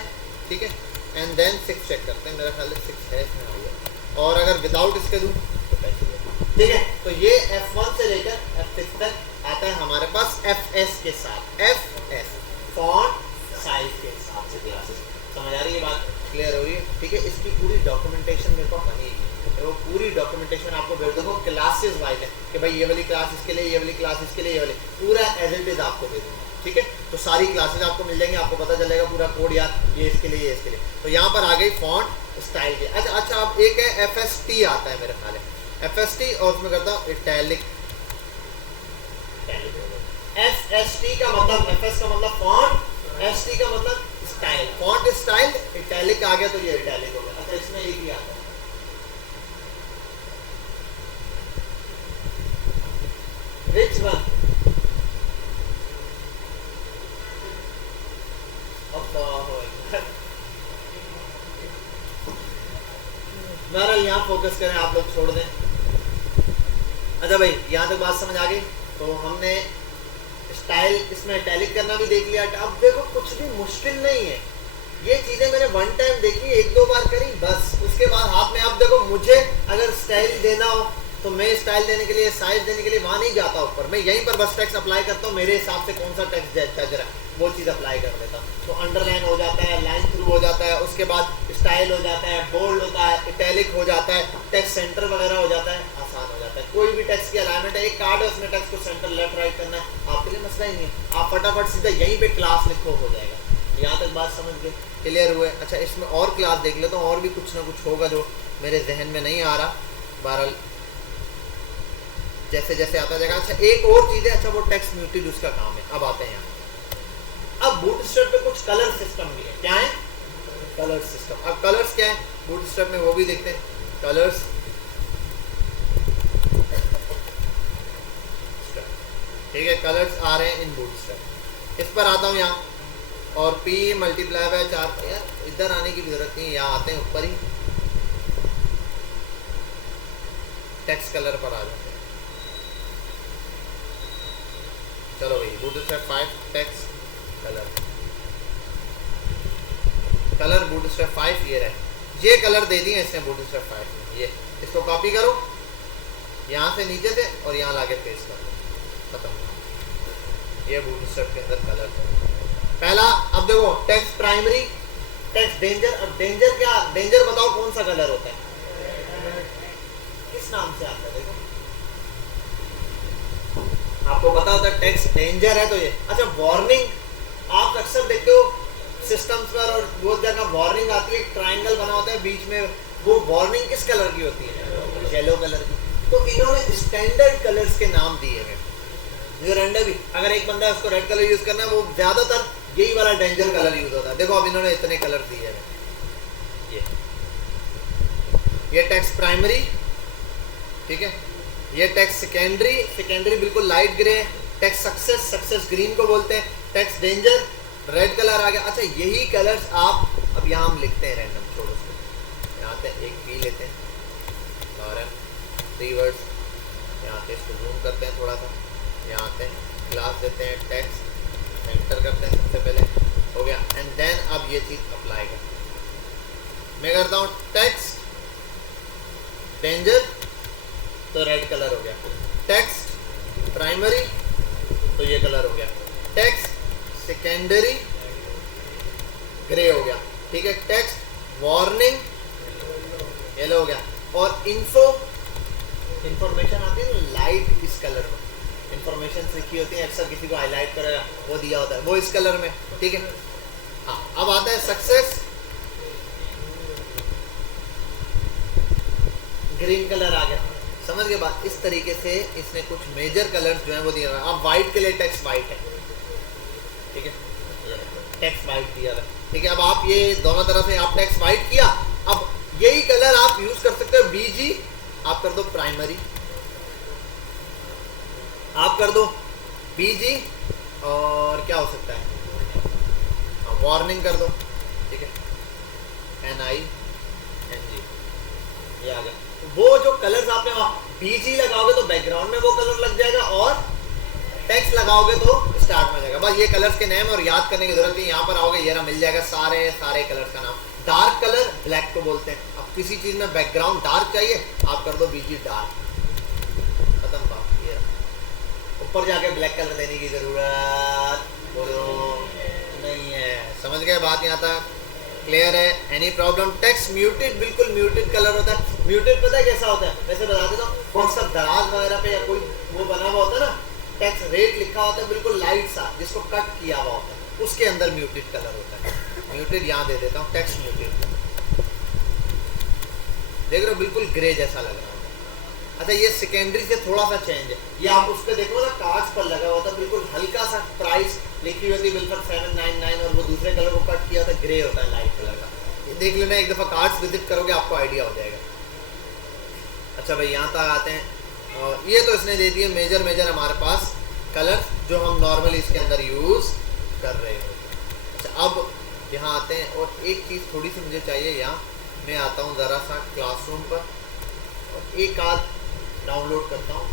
ठीक है, एंड देन 6 चेक करते हैं, मेरा ख्याल है 6 है इसमें आ गया। और अगर विदाउट इसके दूँ तो कैसे, ठीक है। तो ये F1 से लेकर F6 तक आता है हमारे पास FS के साथ, FS फॉन्ट साइज के हिसाब से क्लासेस। समझ आ रही है बात? क्लियर हो रही है? ठीक है। इसकी पूरी डॉक्यूमेंटेशन मेरे पास बनेगी, वो पूरी डॉक्यूमेंटेशन आपको भेज दूंगा, क्लासेस वाइज है कि भाई ये वाली क्लास इसके लिए, ये वाली क्लास इसके लिए, ये वाली पूरा एज इट इज आपको दे दूंगा, ठीक है। तो सारी क्लासेस आपको मिल जाएंगी, आपको पता चलेगा पूरा कोड यार, ये इसके लिए, ये इसके लिए। तो यहाँ पर आ गई फॉन्ट स्टाइल की। अच्छा अब एक है FST आता है मेरे ख्याल है, FST, और उसमें करता हूँ इटैलिक। FST का मतलब, FS का मतलब फॉन्ट, ST का मतलब स्टाइल, फॉन्ट स्टाइल, इटैलिक आ गया तो ये इटैलिक हो गया। अच्छा इसमें एक ही आता है Which one? बहरहाल यहाँ फोकस करें, आप लोग छोड़ दें। अच्छा भाई यहाँ तक बात समझ आ गई। तो हमने स्टाइल इसमें इटैलिक करना भी देख लिया। अब देखो कुछ भी मुश्किल नहीं है, ये चीजें मैंने वन टाइम देखी, एक दो बार करी बस, उसके बाद हाथ में। अब देखो मुझे अगर स्टाइल देना हो तो मैं स्टाइल देने के लिए, साइज देने के लिए वहां नहीं जाता ऊपर, मैं यहीं पर बस टेक्स्ट अप्लाई करता हूँ, मेरे हिसाब से कौन सा टेक्स्ट जच रहा है वो चीज़ अप्लाई कर देता हूँ। तो अंडरलाइन हो जाता है, लाइन थ्रू हो जाता है, उसके बाद स्टाइल हो जाता है, बोल्ड होता है, इटैलिक हो जाता है, टेक्स्ट सेंटर वगैरह हो जाता है, आसान हो जाता है। कोई भी टेक्स्ट की अलाइनमेंट है, एक कार्ड है उसमें टेक्स्ट को सेंटर लेफ्ट राइट करना है, आपके लिए मसला ही नहीं है, आप फटाफट सीधा यहीं पे क्लास लिखो, हो जाएगा। यहाँ तक बात समझ गए, क्लियर हुए? अच्छा इसमें और क्लास देख लेता हूँ, और भी कुछ ना कुछ होगा जो मेरे जहन में नहीं आ रहा, बहरहाल जैसे जैसे आता जाएगा। अच्छा एक और चीज़ है, अच्छा वो टेक्स्ट म्यूटेड उसका काम है। अब आते हैं यहाँ, अब बूटस्ट्रैप पे कुछ कलर सिस्टम भी है। क्या है? Colour system. अब कलर्स क्या है बूटस्ट्रैप में वो भी देखते हैं। कलर्स, ठीक है, कलर्स आ रहे हैं इन बूटस्ट्रैप। इस पर आता हूँ यहाँ, और P मल्टीप्लाई बाय 4, यार इधर आने की भी जरूरत नहीं है, यहाँ आते हैं ऊपर ही, टेक्स्ट कलर पर आ जाते हैं। चलो भाई, bootstrap 5 text colour, colour bootstrap 5 ये रहे, ये कलर दे दिए इसने बूटस्ट्रैप 5 में। ये इसको कॉपी करो यहाँ से नीचे से और यहाँ लाके पेस्ट कर दो, खत्म। ये बूटस्ट्रैप के अंदर कलर पहला। अब देखो टेक्स्ट प्राइमरी, टेक्स्ट डेंजर। अब डेंजर क्या, डेंजर बताओ कौन सा कलर होता है, किस नाम से आता है? देखो आपको पता होता है टेक्स्ट डेंजर है तो ये। अच्छा वार्निंग, आप अक्सर देखते हो सिस्टम्स पर और बहुत जगह वार्निंग आती है, ट्रायंगल बना होता है बीच में, वो वार्निंग किस कलर की होती है? येलो कलर की। तो इन्होंने स्टैंडर्ड कलर्स के नाम दिए हैं। जो रेंडर भी, अगर एक बंदा उसको रेड कलर यूज करना है, वो ज्यादातर यही वाला डेंजर कलर यूज होता है। देखो अब इन्होंने इतने कलर दिए हैं। ये टेक्स्ट प्राइमरी, ठीक है, ये टेक्स्ट सेकेंडरी, सेकेंडरी बिल्कुल light grey, text success, success green को बोलते हैं, टेक्स्ट डेंजर रेड कलर आ गया। अच्छा यही कलर्स आप, अब यहाँ हम लिखते हैं रैंडम, छोड़ो उसको, यहाँ आते हैं एक पी लेते हैं, और 3 वर्ड्स, यहाँ आते हैं इसको जूम करते हैं थोड़ा सा, यहाँ आते हैं क्लास देते हैं, टेक्स्ट एंटर करते हैं सबसे पहले, हो गया। एंड देन अब ये चीज़ अप्लाई कर, मैं करता हूँ टेक्स्ट डेंजर तो रेड कलर हो गया, टेक्स्ट प्राइमरी तो ये कलर हो गया, टेक्स्ट सेकेंडरी ग्रे हो गया, ठीक है, टेक्स्ट वार्निंग येलो हो गया, और इन्फो, इंफॉर्मेशन आती है ना लाइट इस कलर में, इंफॉर्मेशन लिखी होती है अक्सर, किसी को हाईलाइट करेगा वो दिया होता है, वो इस कलर में, ठीक है। हाँ अब आता है सक्सेस, ग्रीन कलर आ गया, समझ गए बात? इस तरीके से इसने कुछ मेजर कलर्स जो है वो दिया हुआ है। अब वाइट के लिए टेक्स्ट वाइट है, ठीक है, टेक्स्ट वाइट दिया है, ठीक है। अब आप ये दोनों तरफ से आप टेक्स्ट वाइट किया, अब यही कलर आप यूज कर सकते हो, बीजी आप कर दो प्राइमरी, आप कर दो बीजी, और क्या हो सकता है, वार्निंग कर दो, ठीक है, NING, ये आ गया। वो जो कलर्स आपने बीजी लगाओगे तो बैकग्राउंड में वो कलर लग जाएगा, और टेक्स्ट लगाओगे तो स्टार्ट में जाएगा। बस ये कलर्स के नेम और याद करने की जरूरत नहीं, यहाँ पर आओगे ये रहा मिल जाएगा सारे सारे कलर्स का नाम। डार्क कलर ब्लैक को बोलते हैं। अब किसी चीज में बैकग्राउंड डार्क चाहिए, आप कर दो बीजी डार्क, खत्म बात। ये ऊपर जाके ब्लैक कलर देने की जरूरत नहीं है, समझ गए बात? यहाँ तक क्लियर है? Any problem? टेक्स्ट म्यूटेड, बिल्कुल म्यूटेड कलर होता है। म्यूटेड पता है कैसा होता है? वैसे बता देता हूँ, कौन सा दराज वगैरह पे या कोई वो बना हुआ होता है ना, टेक्स्ट रेट लिखा होता है बिल्कुल लाइट सा, जिसको कट किया हुआ होता है, उसके अंदर म्यूटेड कलर होता है। म्यूटेड यहाँ दे देता हूँ, टेक्स्ट म्यूटेड, देख रहे हो बिल्कुल ग्रे जैसा लग रहा है। अच्छा ये सेकेंडरी से थोड़ा सा चेंज है, ये आप उस पर देखो ना कार्ड्स पर लगा हुआ था, बिल्कुल हल्का सा प्राइस लिखी हुई थी बिल्कुल 799, और वो दूसरे कलर को कट किया था, ग्रे होता है लाइट कलर का। ये देख लेना, एक दफ़ा कार्ड्स विजिट करोगे आपको आइडिया हो जाएगा। अच्छा भाई यहाँ तक आते हैं, ये तो इसने दे दिए मेजर हमारे पास कलर जो हम नॉर्मली इसके अंदर यूज़ कर रहे हो। अच्छा अब यहाँ आते हैं, और एक चीज़ थोड़ी सी मुझे चाहिए, यहाँ मैं आता हूँ ज़रा सा क्लासरूम पर, और एक आध डाउनलोड करता हूँ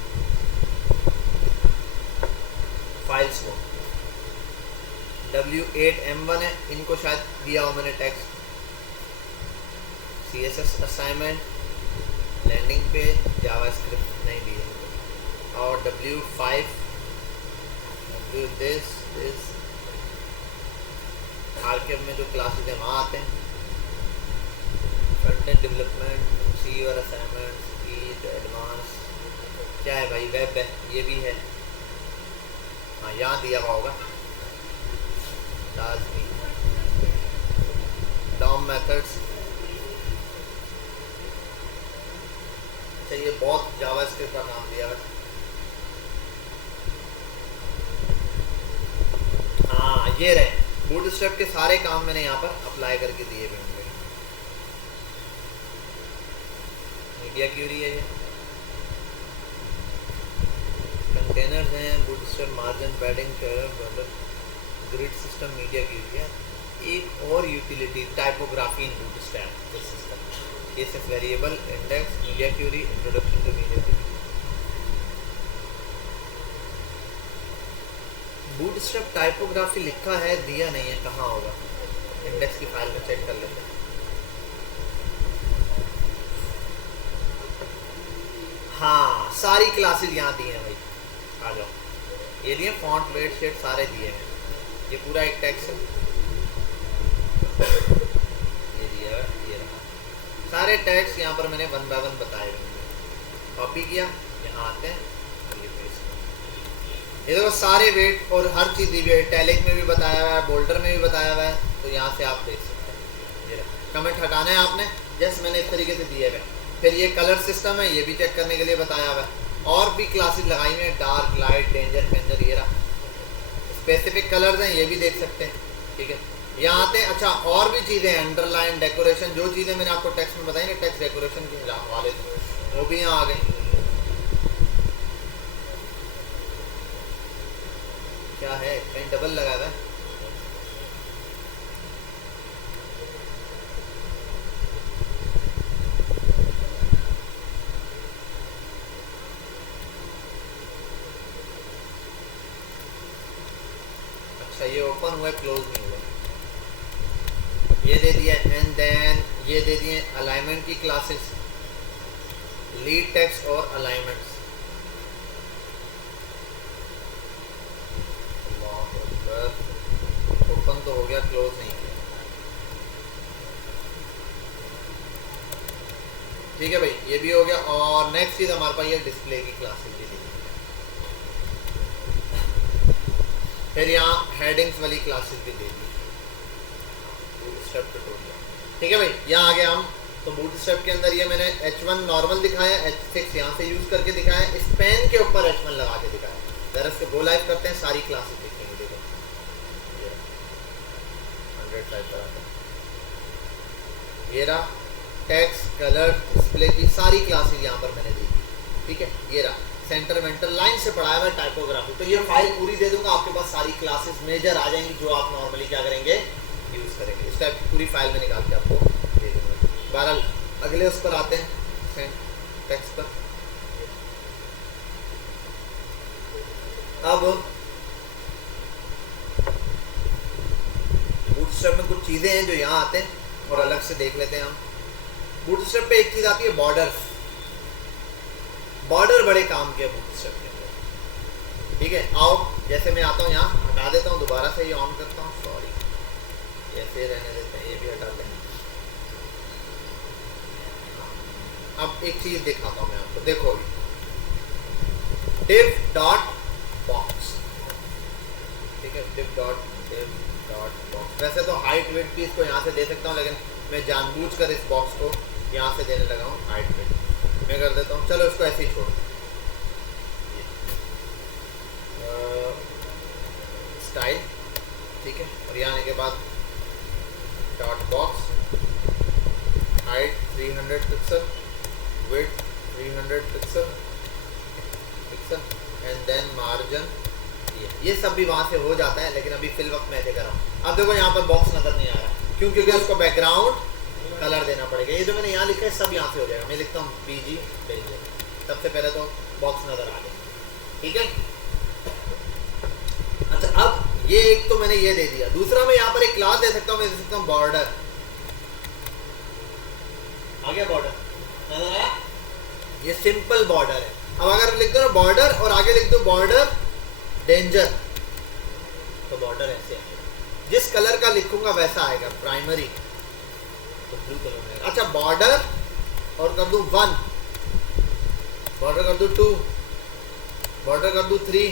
फाइल्स को, W8M1 है, इनको शायद दिया हो मैंने text. CSS assignment, landing page, JavaScript नहीं दी है। और W5 दिस आर्काइव में जो क्लासेस हैं वहाँ आते हैं। फ्रंट एंड डेवलपमेंट, सी और असाइनमेंट, एडवांस क्या है भाई, वेब है, ये भी है। हाँ यहाँ दिया हुआ होगा लाजमी। डॉम मेथड्स, अच्छा ये बहुत जावास्क्रिप्ट का नाम दिया है। हाँ ये रहे बूटस्ट्रैप के सारे काम मैंने यहाँ पर अप्लाई करके दिए हुए होंगे। मीडिया क्यूरी है ये, कंटेनर्स हैं, Bootstrap margin padding, grid system, media query है। एक और utility typography in Bootstrap system, cases variable, index, media query, introduction to media query. Bootstrap typography लिखा है, दिया नहीं है, कहाँ होगा? इंडेक्स की फाइल में चेक कर लेते हैं। हाँ सारी क्लासेस यहाँ दी हैं भाई, आ जाओ। ये दिए फॉन्ट, वेट, शेड सारे दिए हैं। ये पूरा एक टेक्स्ट है, ये दिया है, ये रहा। सारे टैग्स यहाँ पर मैंने 1 बाय 1 बताए हुए हैं। कॉपी किया, यहाँ आते हैं, ये देखो सारे वेट और हर चीज़ दी हुई है। टैलिक में भी बताया हुआ है, बोल्डर में भी बताया हुआ है, तो यहाँ से आप देख सकते हैं। ये कमेंट हटाना है आपने, जैसे मैंने इस तरीके से दिए हुए। फिर ये कलर सिस्टम है, ये भी चेक करने के लिए बताया हुआ है। और भी क्लासेस लगाई हुई हैं, डार्क, लाइट, डेंजर, फेंजर, ये रहा। स्पेसिफिक कलर्स हैं, ये भी देख सकते हैं, ठीक है। यहाँ आते हैं, अच्छा और भी चीज़ें हैं, अंडरलाइन, डेकोरेशन, जो चीज़ें मैंने आपको टेक्स्ट में बताई ना, टेक्स्ट डेकोरेशन के हवाले से, वो भी यहाँ आ गई। क्या है, कहीं डबल लगा था? अच्छा ये ओपन हुआ, क्लोज नहीं हुआ। ये दे दिया, एंड देन ये दे दिए अलाइनमेंट की क्लासेस, लीड टेक्स्ट और अलाइनमेंट्स। ओपन तो हो गया, क्लोज नहीं किया। ठीक है भाई, ये भी हो गया। और नेक्स्ट चीज हमारे पास ये डिस्प्ले की क्लासेस भी दी। फिर यहाँ हेडिंग्स वाली क्लासेस भी दे दी। बूटस्ट्रैप ट्यूटोरियल, ठीक है भाई। यहाँ आ गया हम, तो बूटस्ट्रैप के अंदर ये मैंने H1 नॉर्मल दिखाया, H6 यहाँ से यूज करके दिखाया, इस पेन के ऊपर H1 लगा के दिखाया। जरा इसको गो लाइव करते हैं, सारी क्लासेस दिखेंगे। देखो 100 टाइप पर आते हैं, ये रहा टेक्स्ट, कलर, डिस्प्ले की सारी क्लासेस यहाँ पर मैंने दी, ठीक है। ये रहा सेंटर वेंटर लाइन से पढ़ाया हुआ टाइपोग्राफी। तो ये फाइल पूरी दे दूंगा, आपके पास सारी क्लासेस मेजर आ जाएंगी, जो आप नॉर्मली क्या करेंगे, यूज करेंगे। इस टाइप की पूरी फाइल में निकाल के आपको दे दूंगा। बहरहाल अगले उस पर आते हैं, टेक्स्ट पर। अब बूटस्ट्रैप में कुछ चीजें हैं जो यहाँ आते हैं और अलग से देख लेते हैं हम। बूटस्ट्रैप पे एक चीज आती है, बॉर्डर। बॉर्डर बड़े काम के बूटस्ट्रैप के अंदर, ठीक है। आओ, जैसे मैं आता हूँ यहाँ, हटा देता हूँ, दोबारा से ये ऑन करता हूँ, सॉरी, ऐसे रहने देते हैं, ये भी हटा दें। अब एक चीज दिखाता हूँ मैं आपको, देखो div डॉट बॉक्स, ठीक है। div डॉट बॉक्स, वैसे तो हाइट वेट भी इसको यहाँ से दे सकता हूँ, लेकिन मैं जानबूझकर इस बॉक्स को यहाँ से देने लगा हूँ हाइट वेट। मैं कर देता हूँ, चलो इसको ऐसे ही छोड़, स्टाइल, ठीक है। और यहाँ आने के बाद dot box, height 300 pixel, width 300 pixel, and then margin. ये सब भी वहाँ से हो जाता है, लेकिन अभी फिल वक्त मैं ऐसे कर रहा हूँ। अब देखो यहाँ पर बॉक्स नजर नहीं आ रहा, क्यों? क्योंकि उसको बैकग्राउंड कलर देना पड़ेगा। ये जो मैंने यहाँ लिखा है सब यहाँ से हो जाएगा। मैं लिखता हूँ PG भेज दे, सबसे पहले तो बॉक्स नजर आ गया, ठीक है। अच्छा अब ये एक तो तो मैंने ये दे दिया। दूसरा मैं यहाँ पर एक क्लास दे सकता हूँ, मैं दे सकता हूँ बॉर्डर। आ गया बॉर्डर, नजर आया? ये सिंपल बॉर्डर है। अब अगर लिख दो ना बॉर्डर और आगे लिख दो बॉर्डर डेंजर, तो बॉर्डर ऐसे आएगा। जिस कलर का लिखूंगा वैसा आएगा, प्राइमरी तो ब्लू कलर में। अच्छा बॉर्डर और कर दूं 1, बॉर्डर कर दूं 2, बॉर्डर कर दूं 3,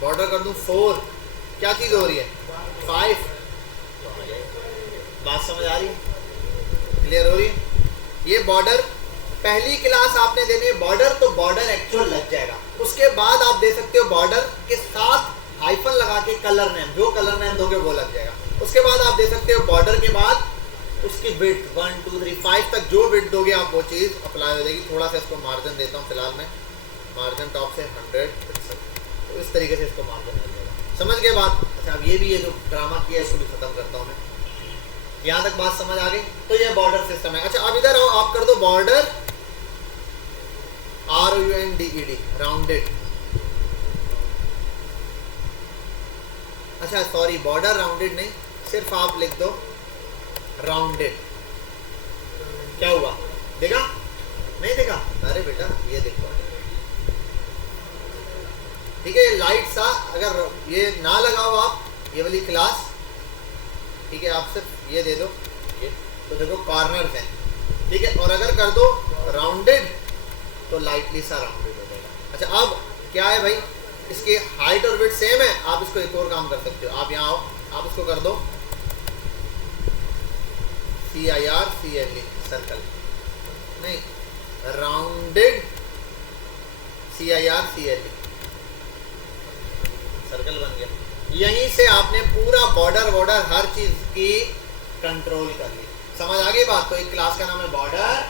बॉर्डर कर दूं 4, क्या चीज हो रही है 5। बात समझ आ रही है, क्लियर हो रही है? ये बॉर्डर पहली क्लास आपने देनी है बॉर्डर, तो बॉर्डर एक्चुअल लग जाएगा। उसके बाद आप दे सकते हो बॉर्डर के साथ हाइफन लगा के कलर नेम, जो कलर नेम दोगे वो लग जाएगा। उसके बाद आप दे सकते हो बॉर्डर के बाद उसकी विड्थ 1 2 3 5 तक जो विड्थ दोगे आप वो चीज़ अप्लाई हो जाएगी। थोड़ा सा इसको मार्जिन देता हूँ फिलहाल मैं, मार्जिन टॉप से 100%, तो इस तरीके से इसको मार्जिन मिल जाएगा। समझ गए बात? अच्छा अब ये भी है जो ड्रामा किया है इसको भी खत्म करता हूँ मैं। यहाँ तक बात समझ आ गई? तो ये बॉर्डर सिस्टम है। अच्छा अब इधर आओ, आप कर दो बॉर्डर ROUNDED, राउंडेड। अच्छा सॉरी, बॉर्डर राउंडेड नहीं, सिर्फ आप लिख दो राउंडेड। क्या हुआ, देखा नहीं देखा? अरे बेटा ये देखो, ठीक है। लाइट सा अगर ये ना लगाओ आप ये वाली क्लास, ठीक है, आप सिर्फ ये दे दो ये, तो देखो कॉर्नर्स हैं, ठीक है। और अगर कर दो राउंडेड तो लाइटली सा राउंडेड हो जाएगा। अच्छा अब क्या है भाई, इसकी हाइट और विड्थ सेम है। आप इसको एक और काम कर सकते हो, आप यहाँ आओ, आप इसको कर दो CIRCLE, सर्कल नहीं, राउंडेड CIRCLE, सर्कल बन गया। यहीं से आपने पूरा बॉर्डर हर चीज की कंट्रोल कर ली। समझ आ गई बात? तो एक क्लास का नाम है बॉर्डर,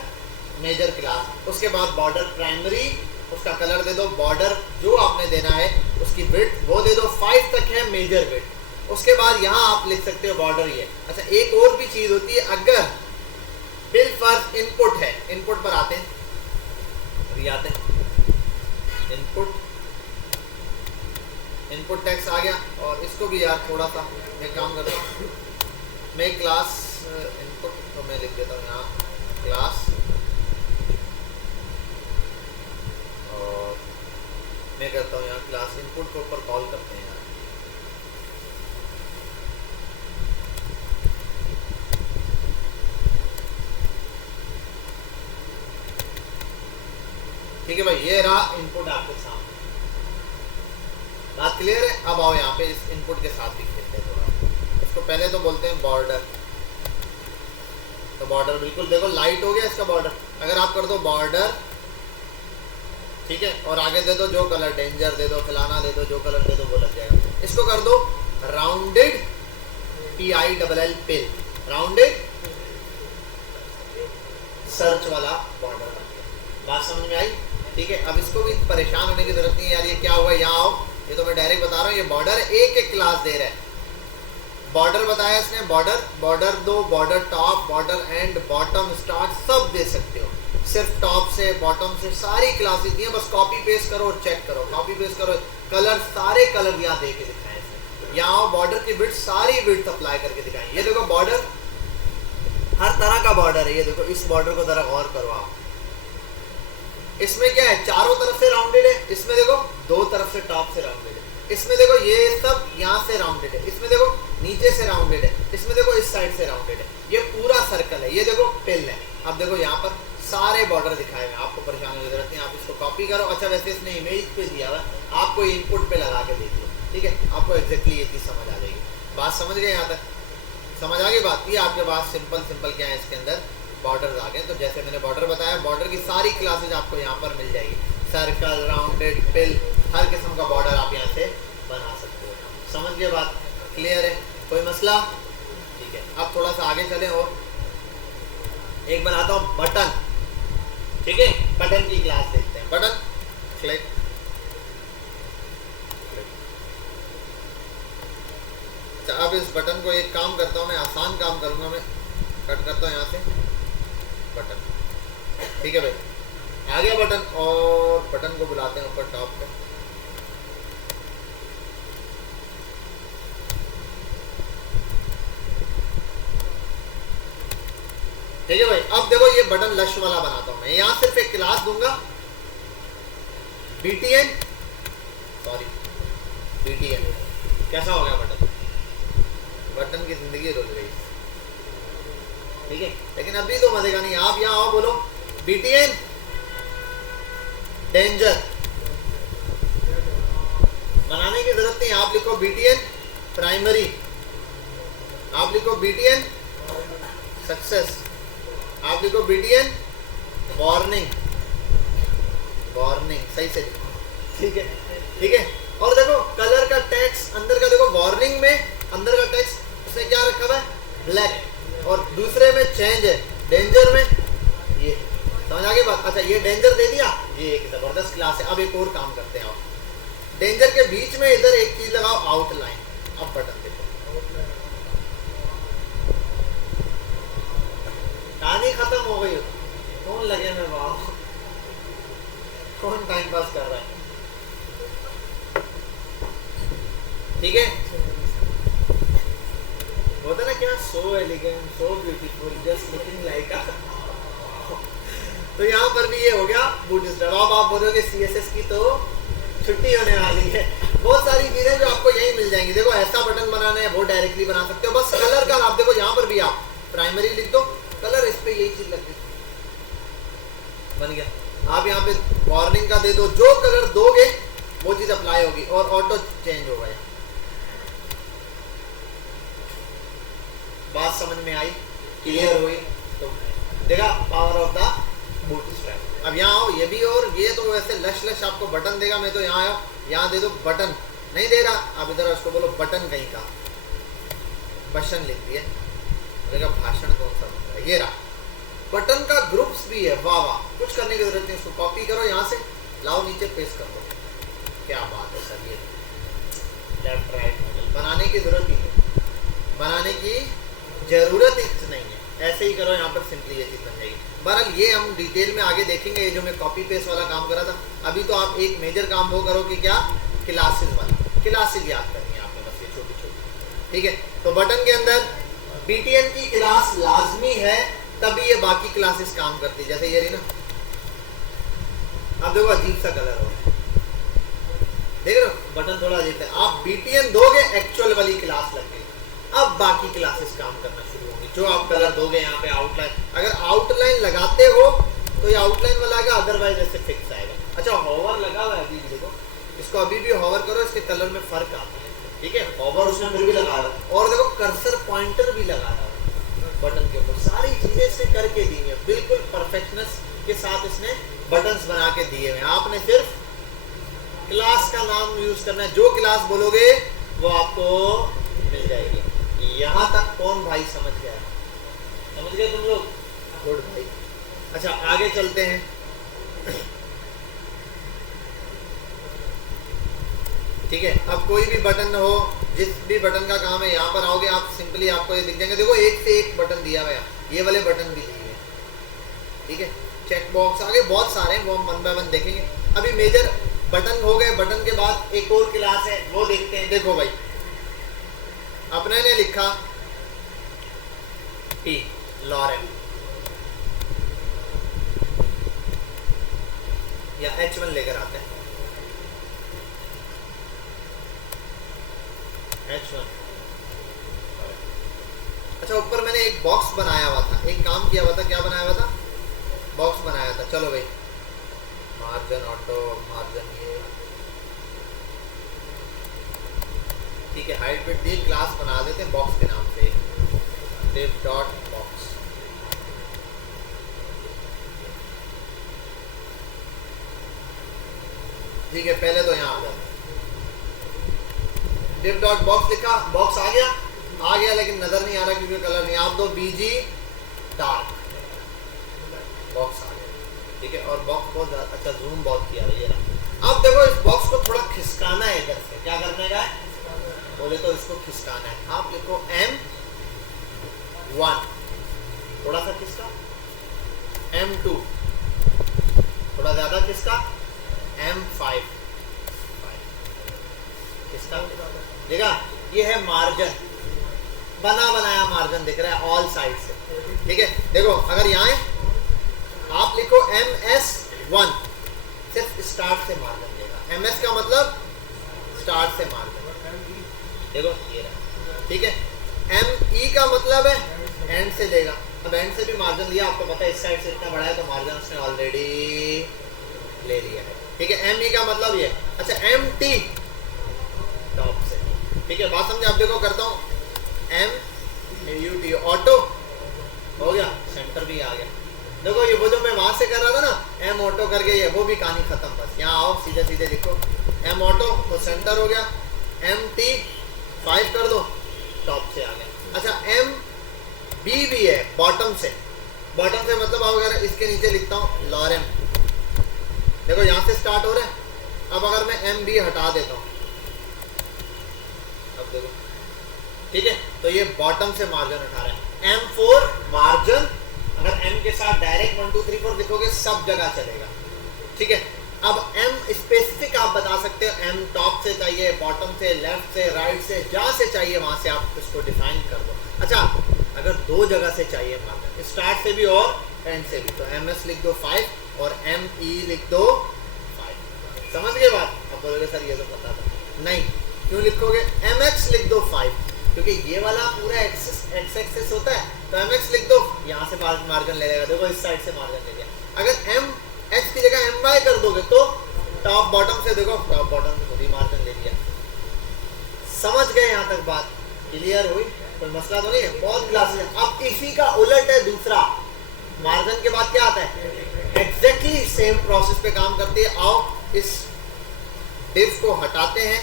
मेजर क्लास। उसके बाद बॉर्डर प्राइमरी, उसका कलर दे दो, बॉर्डर जो आपने देना है उसकी विड्थ वो दे दो, 5 तक है मेजर विड्थ। उसके बाद यहाँ आप लिख सकते हो बॉर्डर ये। अच्छा एक और भी चीज होती है, अगर बिल फर्स्ट इनपुट है, इनपुट पर आते हैं, अभी आते हैं इनपुट टेक्स्ट आ गया। और इसको भी यार थोड़ा सा मैं काम करता हूँ, मैं क्लास इनपुट तो मैं लिख देता हूँ यहाँ क्लास, और मैं करता हूँ यहाँ क्लास इनपुट को ऊपर कॉल करते हैं यार। ठीक है भाई, ये रहा इनपुट आपके सामने, बात क्लियर है? अब आओ यहाँ पे इस इनपुट के साथ भी खेलते हैं थोड़ा। इसको पहले तो बोलते हैं बॉर्डर, तो बॉर्डर बिल्कुल देखो लाइट हो गया इसका बॉर्डर। अगर आप कर दो बॉर्डर, ठीक है, और आगे दे दो जो कलर, डेंजर दे दो, फलाना दे दो, जो कलर दे दो वो लग जाएगा। इसको कर दो राउंडेड PILL, पिल, राउंडेड सर्च वाला बॉर्डर बन गया। बात समझ में आई? ठीक है। अब इसको भी परेशान होने की जरूरत नहीं है यार, ये क्या हुआ, यहाँ आओ, ये तो मैं डायरेक्ट बता रहा हूँ, ये बॉर्डर एक एक क्लास दे रहा है। बॉर्डर बताया इसने, बॉर्डर दो, border top, border and, bottom, start, सब दे सकते हो। सिर्फ टॉप से बॉटम से सारी क्लासेस दी हैं, बस कॉपी पेस्ट करो और चेक करो, कॉपी पेस्ट करो। कलर, सारे कलर यहाँ दे के दिखाए इसने। यहाँ बॉर्डर की विड्थ, सारी विड्थ अप्लाई करके दिखाएं। ये देखो बॉर्डर, हर तरह का बॉर्डर है। ये देखो इस बॉर्डर को जरा गौर करो आप, इसमें क्या है, चारों तरफ से राउंडेड है। इसमें देखो दो तरफ से टॉप से राउंडेड है। इसमें देखो ये सब यहाँ से राउंडेड है। इसमें देखो नीचे से राउंडेड है। इसमें देखो इस साइड से राउंडेड है। ये पूरा सर्कल है। ये देखो पिल है। अब देखो यहाँ पर सारे बॉर्डर दिखाए हुए, आपको परेशान होने की जरूरत नहीं, आप इसको कॉपी करो। अच्छा वैसे इसने इमेज पे दिया हुआ, आपको इनपुट पे लगा के देख लो, ठीक है, आपको एग्जैक्टली ये चीज़ समझ आ जाएगी। बात समझ गए? यहाँ तक समझ आ गई बात? ये आपके पास सिंपल क्या है, इसके अंदर बॉर्डर आ गए। तो जैसे मैंने बॉर्डर बताया, बॉर्डर की सारी क्लासेज आपको यहाँ पर मिल जाएगी। सर्कल, राउंडेड, पिल, हर किस्म का बॉर्डर आप यहाँ से बना सकते हो। समझ गए बात? क्लियर है? कोई मसला? ठीक है। अब थोड़ा सा आगे चलें और एक बनाता हूँ बटन, ठीक है, बटन की क्लास देखते हैं। बटन क्लिक, अच्छा अब इस बटन को एक काम करता हूँ मैं, आसान काम करूँगा मैं, कट करता हूँ यहाँ से बटन, ठीक है भाई, आ गया बटन। और बटन को बुलाते हैं ऊपर टॉप पे, ये बटन लश वाला बनाता हूं मैं। यहां सिर्फ एक क्लास दूंगा BTN, सॉरी BTN। कैसा हो गया बटन? बटन की जिंदगी रुक गई, ठीक है। लेकिन अभी तो मजे का नहीं। आप यहां आओ, बोलो BTN डेंजर। बनाने की जरूरत नहीं, आप लिखो BTN प्राइमरी, आप लिखो BTN सक्सेस, आप लिखो BTN वार्निंग, वार्निंग सही से लिखो, ठीक है, ठीक है। और देखो कलर का टेक्स्ट अंदर का, देखो वार्निंग में अंदर का टेक्स्ट उसने क्या रखा हुआ है ब्लैक, और दूसरे में चेंज है डेंजर में ये, समझ आ गई बात? अच्छा ये डेंजर दे दिया, ये एक जबरदस्त क्लास है। अब एक और काम करते हैं, आप डेंजर के बीच में इधर एक चीज लगाओ आउटलाइन। अब बटन देखो, कहानी खत्म हो गई। कौन लगे में वाह, कौन टाइम पास कर रहा है, ठीक है। होता ना क्या, so elegant, so beautiful, just looking like अ। तो यहाँ पर भी ये हो गया बूटस्ट्रैप। अब आप बोलोगे CSS की तो छुट्टी होने वाली है। बहुत सारी चीजें जो आपको यही मिल जाएंगी। देखो ऐसा बटन बनाना है वो डायरेक्टली बना सकते हो, बस कलर का आप देखो यहाँ पर भी आप प्राइमरी लिख दो, कलर इस पे यही चीज लग गई, बन गया। आप यहाँ पे वार्निंग का दे दो, जो कलर दोगे वो चीज अप्लाई होगी और ऑटो चेंज होगा। बात समझ में आई, क्लियर हुई? तो देखा पावर ऑफ द बूटस्ट्रैप। अब यहाँ आओ, ये भी, और ये तो वैसे लश लश आपको बटन देगा। मैं तो यहाँ आओ, यहाँ दे दो बटन, नहीं दे रहा आप इधर उसको बोलो बटन, कहीं का बटन लिख दिए, देखा भाषण कौन सा बन रहा है। ये रहा बटन का ग्रुप्स भी है, वाह वाह, कुछ करने की जरूरत नहीं। इसको कॉपी करो, यहाँ से लाओ नीचे पेस्ट कर दो, क्या बात है सर। ये लेफ्ट राइट मिडल बनाने की जरूरत ही है, बनाने की जरूरत ही नहीं है, ऐसे ही करो, यहाँ पर सिंपली ये चीज बन जाएगी। बहरहाल ये हम डिटेल में आगे देखेंगे। ये जो मैं कॉपी पेस्ट वाला काम कर रहा था, अभी तो आप एक मेजर काम वो करो कि क्या, क्लासेस वाला, क्लासेस याद करनी है आपने बस, ये छोटी छोटी, ठीक है। तो बटन के अंदर BTN की क्लास लाजमी है, तभी ये बाकी क्लासेस काम करती है। जैसे ये रही ना, आप देखो अजीब सा कलर हो, देख रहे हो बटन थोड़ा अजीब है। आप BTN दोगे, एक्चुअल वाली क्लास लग गई, अब बाकी क्लासेस काम करना शुरू होंगी। जो आप कलर दोगे यहाँ पे आउटलाइन, अगर आउटलाइन लगाते हो तो ये आउटलाइन वाला आएगा, अदरवाइज ऐसे फिक्स आएगा। अच्छा हॉवर लगा हुआ है अभी भी, देखो इसको अभी भी हॉवर करो, इसके कलर में फर्क आता है, ठीक है। हॉवर उसने फिर भी लगा रहा है, और देखो कर्सर पॉइंटर भी लगा रहा है बटन के ऊपर। सारी चीजें इसने करके दी है, बिल्कुल परफेक्टनेस के साथ इसने बटन्स बना के दिए हुए। आपने सिर्फ क्लास का नाम यूज करना है, जो क्लास बोलोगे वो आपको मिल जाएगी। यहाँ तक कौन भाई समझ गया? समझ गए तुम लोग? गुड भाई। अच्छा आगे चलते हैं। ठीक है, अब कोई भी बटन हो, जिस भी बटन का काम है, यहाँ पर आओगे आप, सिंपली आपको ये दिख जाएंगे। देखो एक से एक बटन दिया हुआ है, ये वाले बटन भी दिए हैं, ठीक है। चेक बॉक्स आगे बहुत सारे हैं, वो हम 1 बाय 1 देखेंगे। अभी मेजर बटन हो गए, बटन के बाद एक और क्लास है, वो देखते हैं। देखो भाई, अपने ने लिखा T लॉरेन या H1 लेकर आते हैं, H1। अच्छा ऊपर मैंने एक बॉक्स बनाया हुआ था, एक काम किया हुआ था। क्या बनाया हुआ था? बॉक्स बनाया था। चलो भाई, मार्जिन ऑटो, मार्जिन ये, ठीक है। हाइट विड्थ दी, क्लास बना देते हैं बॉक्स के नाम से, div डॉट बॉक्स। ठीक है, पहले तो यहाँ आ जाता है, div डॉट बॉक्स लिखा, बॉक्स आ गया, लेकिन नजर नहीं आ रहा क्योंकि कलर नहीं। आप दो BG डार्क, बॉक्स आ गया, ठीक है। और बॉक्स बहुत अच्छा जूम बहुत किया है ये रहा। अब देखो इस बॉक्स को थोड़ा खिसकाना है इधर से। क्या करने का है? बोले तो इसको खिसकाना है। आप लिखो M1, थोड़ा सा खिसका, M2 थोड़ा ज्यादा खिसका, M5 खिसका। देखा, ये है मार्जिन, बना बनाया मार्जिन दिख रहा है ऑल साइड से, ठीक है। देखो अगर यहाँ है आप लिखो MS1, सिर्फ स्टार्ट से मार्जिन देगा। MS का मतलब स्टार्ट से मार्जिन, देखो ये रहा, ठीक है। ME का मतलब है एंड से देगा। अब एंड से भी मार्जिन लिया, आपको पता है इस साइड से इतना बड़ा है तो मार्जिन उसने ऑलरेडी ले लिया है, ठीक है। ME का मतलब ये। अच्छा MT टॉप से, ठीक है, बात समझे। अब देखो करता हूँ MUT, ऑटो हो गया, सेंटर भी आ गया। देखो ये वो जो मैं वहां से कर रहा था ना M ऑटो करके, ये वो भी कहानी खत्म। बस यहाँ आओ, सीधे सीधे लिखो M ऑटो तो सेंटर हो गया। MT 5 कर दो, टॉप से आ गया। अच्छा MB भी है बॉटम से, बॉटम से मतलब अगर इसके नीचे लिखता हूँ लॉरेम, देखो यहाँ से स्टार्ट हो रहा है। अब अगर मैं MB हटा देता हूँ, अब देखो, ठीक है, तो ये बॉटम से मार्जिन उठा रहा है। M4 मार्जिन, अगर M के साथ डायरेक्ट 1 2 3 4 लिखोगे सब जगह चलेगा, ठीक है। अब M स्पेसिफिक आप बता सकते हो, M टॉप से चाहिए, बॉटम से, लेफ्ट से, राइट से, जहां से चाहिए वहां से आप इसको डिफाइन कर दो। अच्छा अगर दो जगह से चाहिए मार्जिन, स्टार्ट से भी और एंड से भी, तो MS लिख दो 5 और ME लिख दो 5। समझ गए बात? अब बोलोगे सर ये तो पता था, नहीं, क्यों लिखोगे? MX लिख दो 5, क्योंकि ये वाला पूरा एक्स एक्सेस होता है, तो MX लिख दो, यहाँ से मार्जिन ले लेगा। देखो इस साइड से मार्जिन ले लिया। अगर MX की जगह MY कर दोगे तो टॉप बॉटम से, देखो टॉप बॉटम से खुद ही मार्जिन ले लिया। समझ गए यहाँ तक बात? क्लियर हुई? कोई मसला तो नहीं है? बहुत क्लास है। अब इसी का उलट है दूसरा, मार्जिन के बाद क्या आता है? एग्जैक्टली सेम प्रोसेस पे काम करती है। आओ इस डिव को हटाते हैं,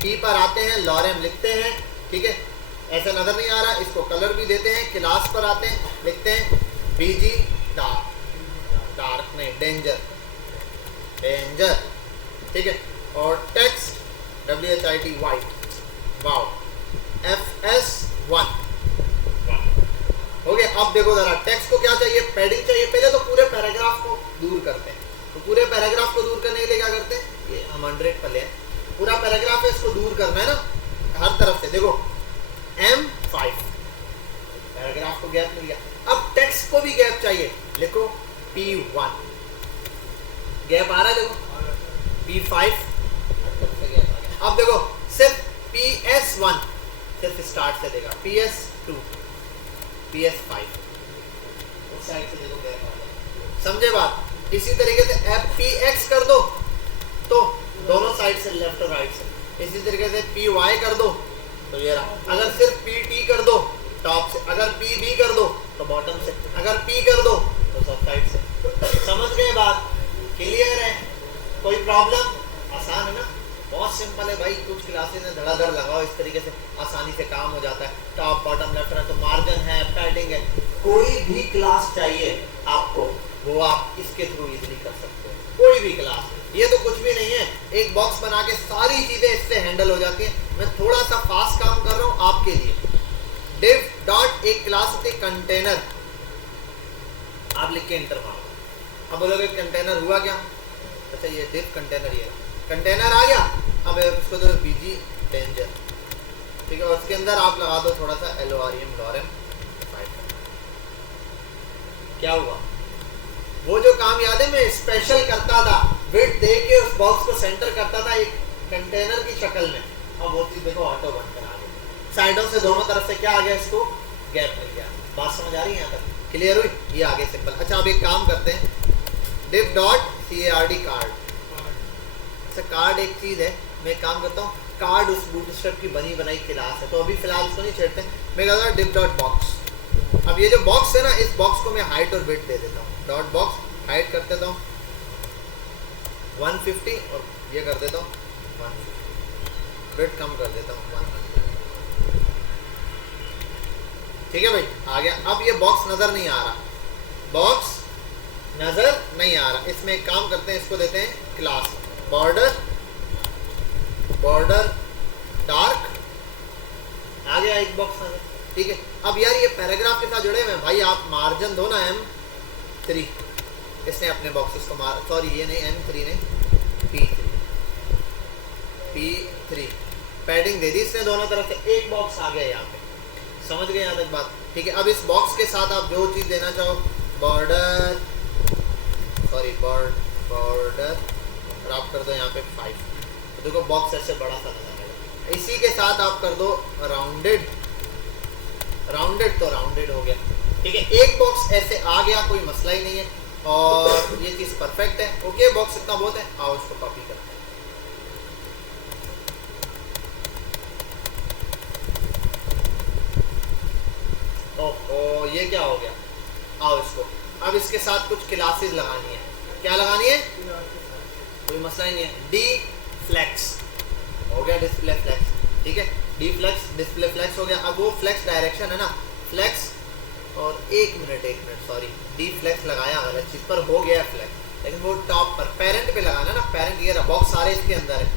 P पर आते हैं, लॉरेम लिखते हैं, ठीक है, ऐसा नजर नहीं आ रहा, इसको कलर भी देते हैं। क्लास पर आते हैं, लिखते हैं BG डार्क, डार्क नहीं डेंजर, डेंजर, ठीक है, और text WHIT white, wow, FS1 हो गया। अब देखो जरा टेक्स्ट को क्या चाहिए? पैडिंग चाहिए। पहले तो पूरे पैराग्राफ को दूर करते हैं, तो पूरे पैराग्राफ को दूर करने के लिए क्या करते हैं? ये हम 100 पर ले, पूरा पैराग्राफ है, इसको दूर करना है ना हर तरफ से। देखो M5, पैराग्राफ को गैप मिल गया। अब टेक्स्ट को भी गैप चाहिए, लिखो P1, गैप आ रहा है, देखो P5, अब देखो सिर्फ PS1 सिर्फ स्टार्ट से देगा, PS2, PS5 उस साइड से देखो गैप आ रहा है। समझे बात? इसी तरीके से FPX कर दो तो दोनों साइड से, लेफ्ट और राइट से। इसी तरीके से PY कर दो तो ये रहा। अगर सिर्फ PT कर दो टॉप से, अगर PB कर दो तो बॉटम से, अगर P कर दो तो सब साइड से। समझ गए बात? क्लियर है? कोई प्रॉब्लम? आसान है ना, बहुत सिंपल है भाई। कुछ क्लासेस में धड़ाधड़ लगाओ, इस तरीके से आसानी से काम हो जाता है। टॉप बॉटम लेफ्ट राइट, तो मार्जिन है, पैडिंग है, कोई भी क्लास चाहिए आपको वो आप इसके थ्रू इजीली कर सकते हो, कोई भी क्लास। ये तो कुछ भी नहीं है, एक बॉक्स बना के सारी चीजें इससे हैंडल हो जाती हैं। मैं थोड़ा सा फास्ट काम कर रहा हूँ आपके लिए। div डॉट एक क्लास होती है कंटेनर, आप लिख के एंटर मारो। अब बोलोगे कंटेनर हुआ क्या? अच्छा ये div कंटेनर, ये कंटेनर आ गया। अब इसको तो BG डेंजर, ठीक है, और उसके अंदर आप लगा दो थोड़ा सा LOREM, लॉरेम। क्या हुआ? वो जो काम याद है मैं स्पेशल करता था, विड्थ दे के उस बॉक्स को सेंटर करता था एक कंटेनर की शक्ल में, अब वो चीज देखो ऑटो बनकर आ गई। साइडों से दोनों तरफ से क्या आ गया? इसको गैप मिल गया। बात समझ आ रही है यहाँ तक? क्लियर हुई? ये आगे सिंपल। अच्छा अब एक काम करते हैं, div डॉट CARD कार्ड। अच्छा कार्ड एक चीज है, मैं एक काम करता हूँ, कार्ड उस बूटस्ट्रैप की बनी बनाई क्लास है, तो अभी फिलहाल उसको नहीं छेड़ते। मैं कहता हूँ div डॉट बॉक्स। अब ये जो बॉक्स है ना, इस बॉक्स को मैं हाइट और विड्थ दे देता हूँ। डॉट बॉक्स हाइट कर देता हूँ 150 और ये कर देता हूँ 150, विड्थ कम कर देता हूँ 100। ठीक है भाई, आ गया। अब ये बॉक्स नजर नहीं आ रहा, बॉक्स नजर नहीं आ रहा। इसमें एक काम करते हैं, इसको देते हैं क्लास बॉर्डर, बॉर्डर डार्क, आ गया एक बॉक्स नजर। ठीक है, अब यार ये पैराग्राफ के साथ जुड़े हुए हैं भाई, आप मार्जिन दो ना M3, इसने अपने बॉक्सेस को मार, सॉरी ये नहीं M3 नहीं P3 पैडिंग दे दी इसने दोनों तरफ से, एक बॉक्स आ गया यहाँ पे। समझ गए यहाँ तक बात? ठीक है, अब इस बॉक्स के साथ आप जो चीज़ देना चाहो, बॉर्डर सॉरी बॉर्डर और आप कर दो यहाँ पे 5। तो देखो बॉक्स ऐसे बड़ा सा नजर आएगा। इसी के साथ आप कर दो राउंडेड तो राउंडेड हो गया। ठीक है, एक बॉक्स ऐसे आ गया, कोई मसला ही नहीं है और ये चीज परफेक्ट है। ओके, बॉक्स इतना बहुत है, आओ इसको कॉपी करते हैं। ओहो, ये क्या हो गया? आओ इसको, अब इसके साथ कुछ क्लासेस लगानी है। क्या लगानी है? कोई मसला ही नहीं है। डी फ्लेक्स हो गया, डिस्प्ले फ्लेक्स। ठीक है, डी फ्लेक्स डिस्प्ले फ्लेक्स हो गया। अब वो फ्लेक्स डायरेक्शन है ना, फ्लेक्स और एक मिनट सॉरी, डी फ्लेक्स लगाया गलत चीज पर, हो गया फ्लेक्स, लेकिन वो टॉप पर पेरेंट पे लगाना ना। पेरेंट ये रहा, बॉक्स सारे इसके अंदर है,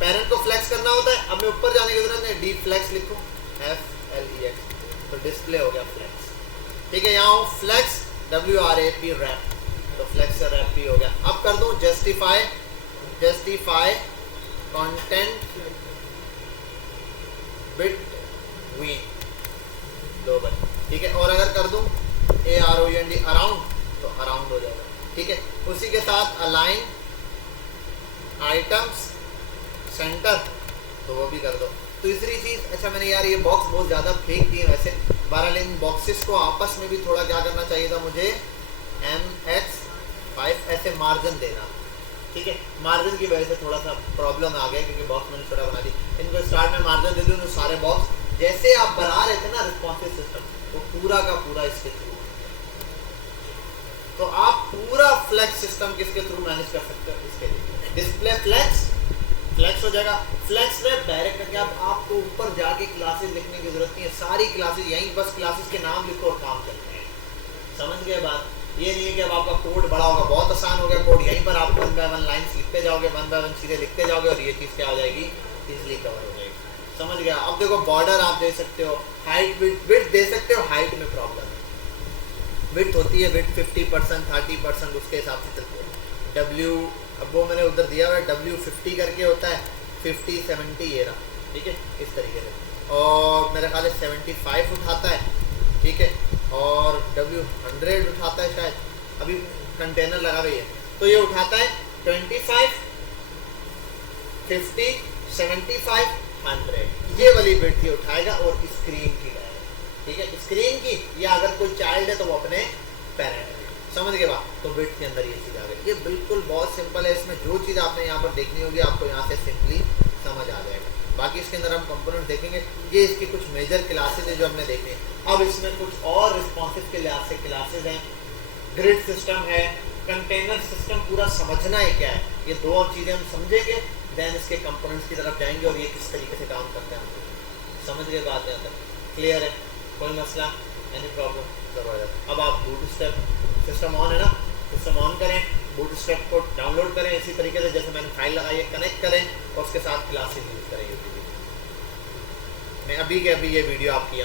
पेरेंट को फ्लेक्स करना होता है। अब मैं ऊपर जाने की जरूरत नहीं, डी फ्लेक्स लिखूं, FLEX, तो डिस्प्ले हो गया फ्लेक्स। ठीक है, यहाँ हूँ फ्लेक्स WRAP रैप, तो फ्लेक्स से रैप भी हो गया। अब कर दूं जस्टिफाई कंटेंट बिटवीन ग्लोबल। ठीक है, और अगर कर दूं AROUND अराउंड, तो अराउंड हो जाएगा। ठीक है, उसी के साथ अलाइन आइटम्स सेंटर, तो वो भी कर दो। तीसरी चीज, अच्छा मैंने यार ये बॉक्स बहुत ज़्यादा फेंक दिए वैसे, बहरहाल इन बॉक्सेस को आपस में भी थोड़ा क्या करना चाहिए था मुझे, MX5 ऐसे मार्जिन देना। ठीक है, मार्जिन की वजह से थोड़ा सा प्रॉब्लम आ गया क्योंकि बॉक्स मैंने छोटा बना दी। इनको स्टार्ट में मार्जिन दे दूँ तो सारे बॉक्स जैसे आप बना रहे थे ना रिस्पॉन्सिव सिस्टम, वो पूरा का पूरा इसके थ्रू, तो आप पूरा फ्लेक्स सिस्टम किसके थ्रू मैनेज कर सकते हो, इसके लिए डिस्प्ले फ्लेक्स हो जाएगा। फ्लेक्स रैप डायरेक्ट करके आपको ऊपर जाके क्लासेस लिखने की जरूरत नहीं है, सारी क्लासेस यहीं, बस क्लासेस के नाम लिखो और काम करते हैं। समझ गए बात? ये नहीं है कि अब आपका कोड बड़ा होगा, बहुत आसान हो गया कोड, यहीं पर आप 1 बाय 1 लाइन्स लिखते जाओगे, 1 बाय 1 चीज़ें लिखते जाओगे और ये चीज़ क्या हो जाएगी, इजीली कवर हो जाएगी। समझ गया? अब देखो बॉर्डर आप दे सकते हो, हाइट विड्थ दे सकते हो, हाइट में प्रॉब्लम है, विड्थ होती है, विड्थ 50% 30% उसके हिसाब से चलती है। W, अब वो मैंने उधर दिया हुआ है, W50 करके होता है, 50 70 ये रहा। ठीक है, इस तरीके से, और मेरा ख्याल है 75 उठाता है। ठीक है, और W100 उठाता है शायद, अभी कंटेनर लगा हुई है, तो ये उठाता है 25 50 75 100, ये वाली विड्थ ये उठाएगा और स्क्रीन की लाएगा। ठीक है, स्क्रीन की, या अगर कोई चाइल्ड है तो वो अपने पेरेंट है। समझ गए बात? तो विड्थ के अंदर ये चीज़ आ गई। ये बिल्कुल बहुत सिंपल है, इसमें जो चीज़ आपने यहाँ पर देखनी होगी आपको यहाँ से सिंपली समझ आ जाएगा। बाकी इसके अंदर हम कंपोनेंट देखेंगे, ये इसकी कुछ मेजर क्लासेज है जो हमने देखनी है। अब इसमें कुछ और रिस्पॉन्सिव के लिहाज से क्लासेज हैं, ग्रिड सिस्टम है, कंटेनर सिस्टम पूरा समझना है क्या है, ये दो और चीज़ें हम समझेंगे, देन इसके कंपोनेंट्स की तरफ जाएंगे और ये किस तरीके से काम करते हैं। समझ गए बात? यहाँ तक क्लियर है? कोई मसला, एनी प्रॉब्लम? ज़बरदस्त। अब आप बूटस्ट्रैप, सिस्टम ऑन है ना, सिस्टम ऑन करें, बूटस्ट्रैप को डाउनलोड करें इसी तरीके से जैसे मैंने फाइल लगाई है, कनेक्ट करें और उसके साथ क्लासेस यूज़ करें। मैं अभी के अभी ये वीडियो आपकी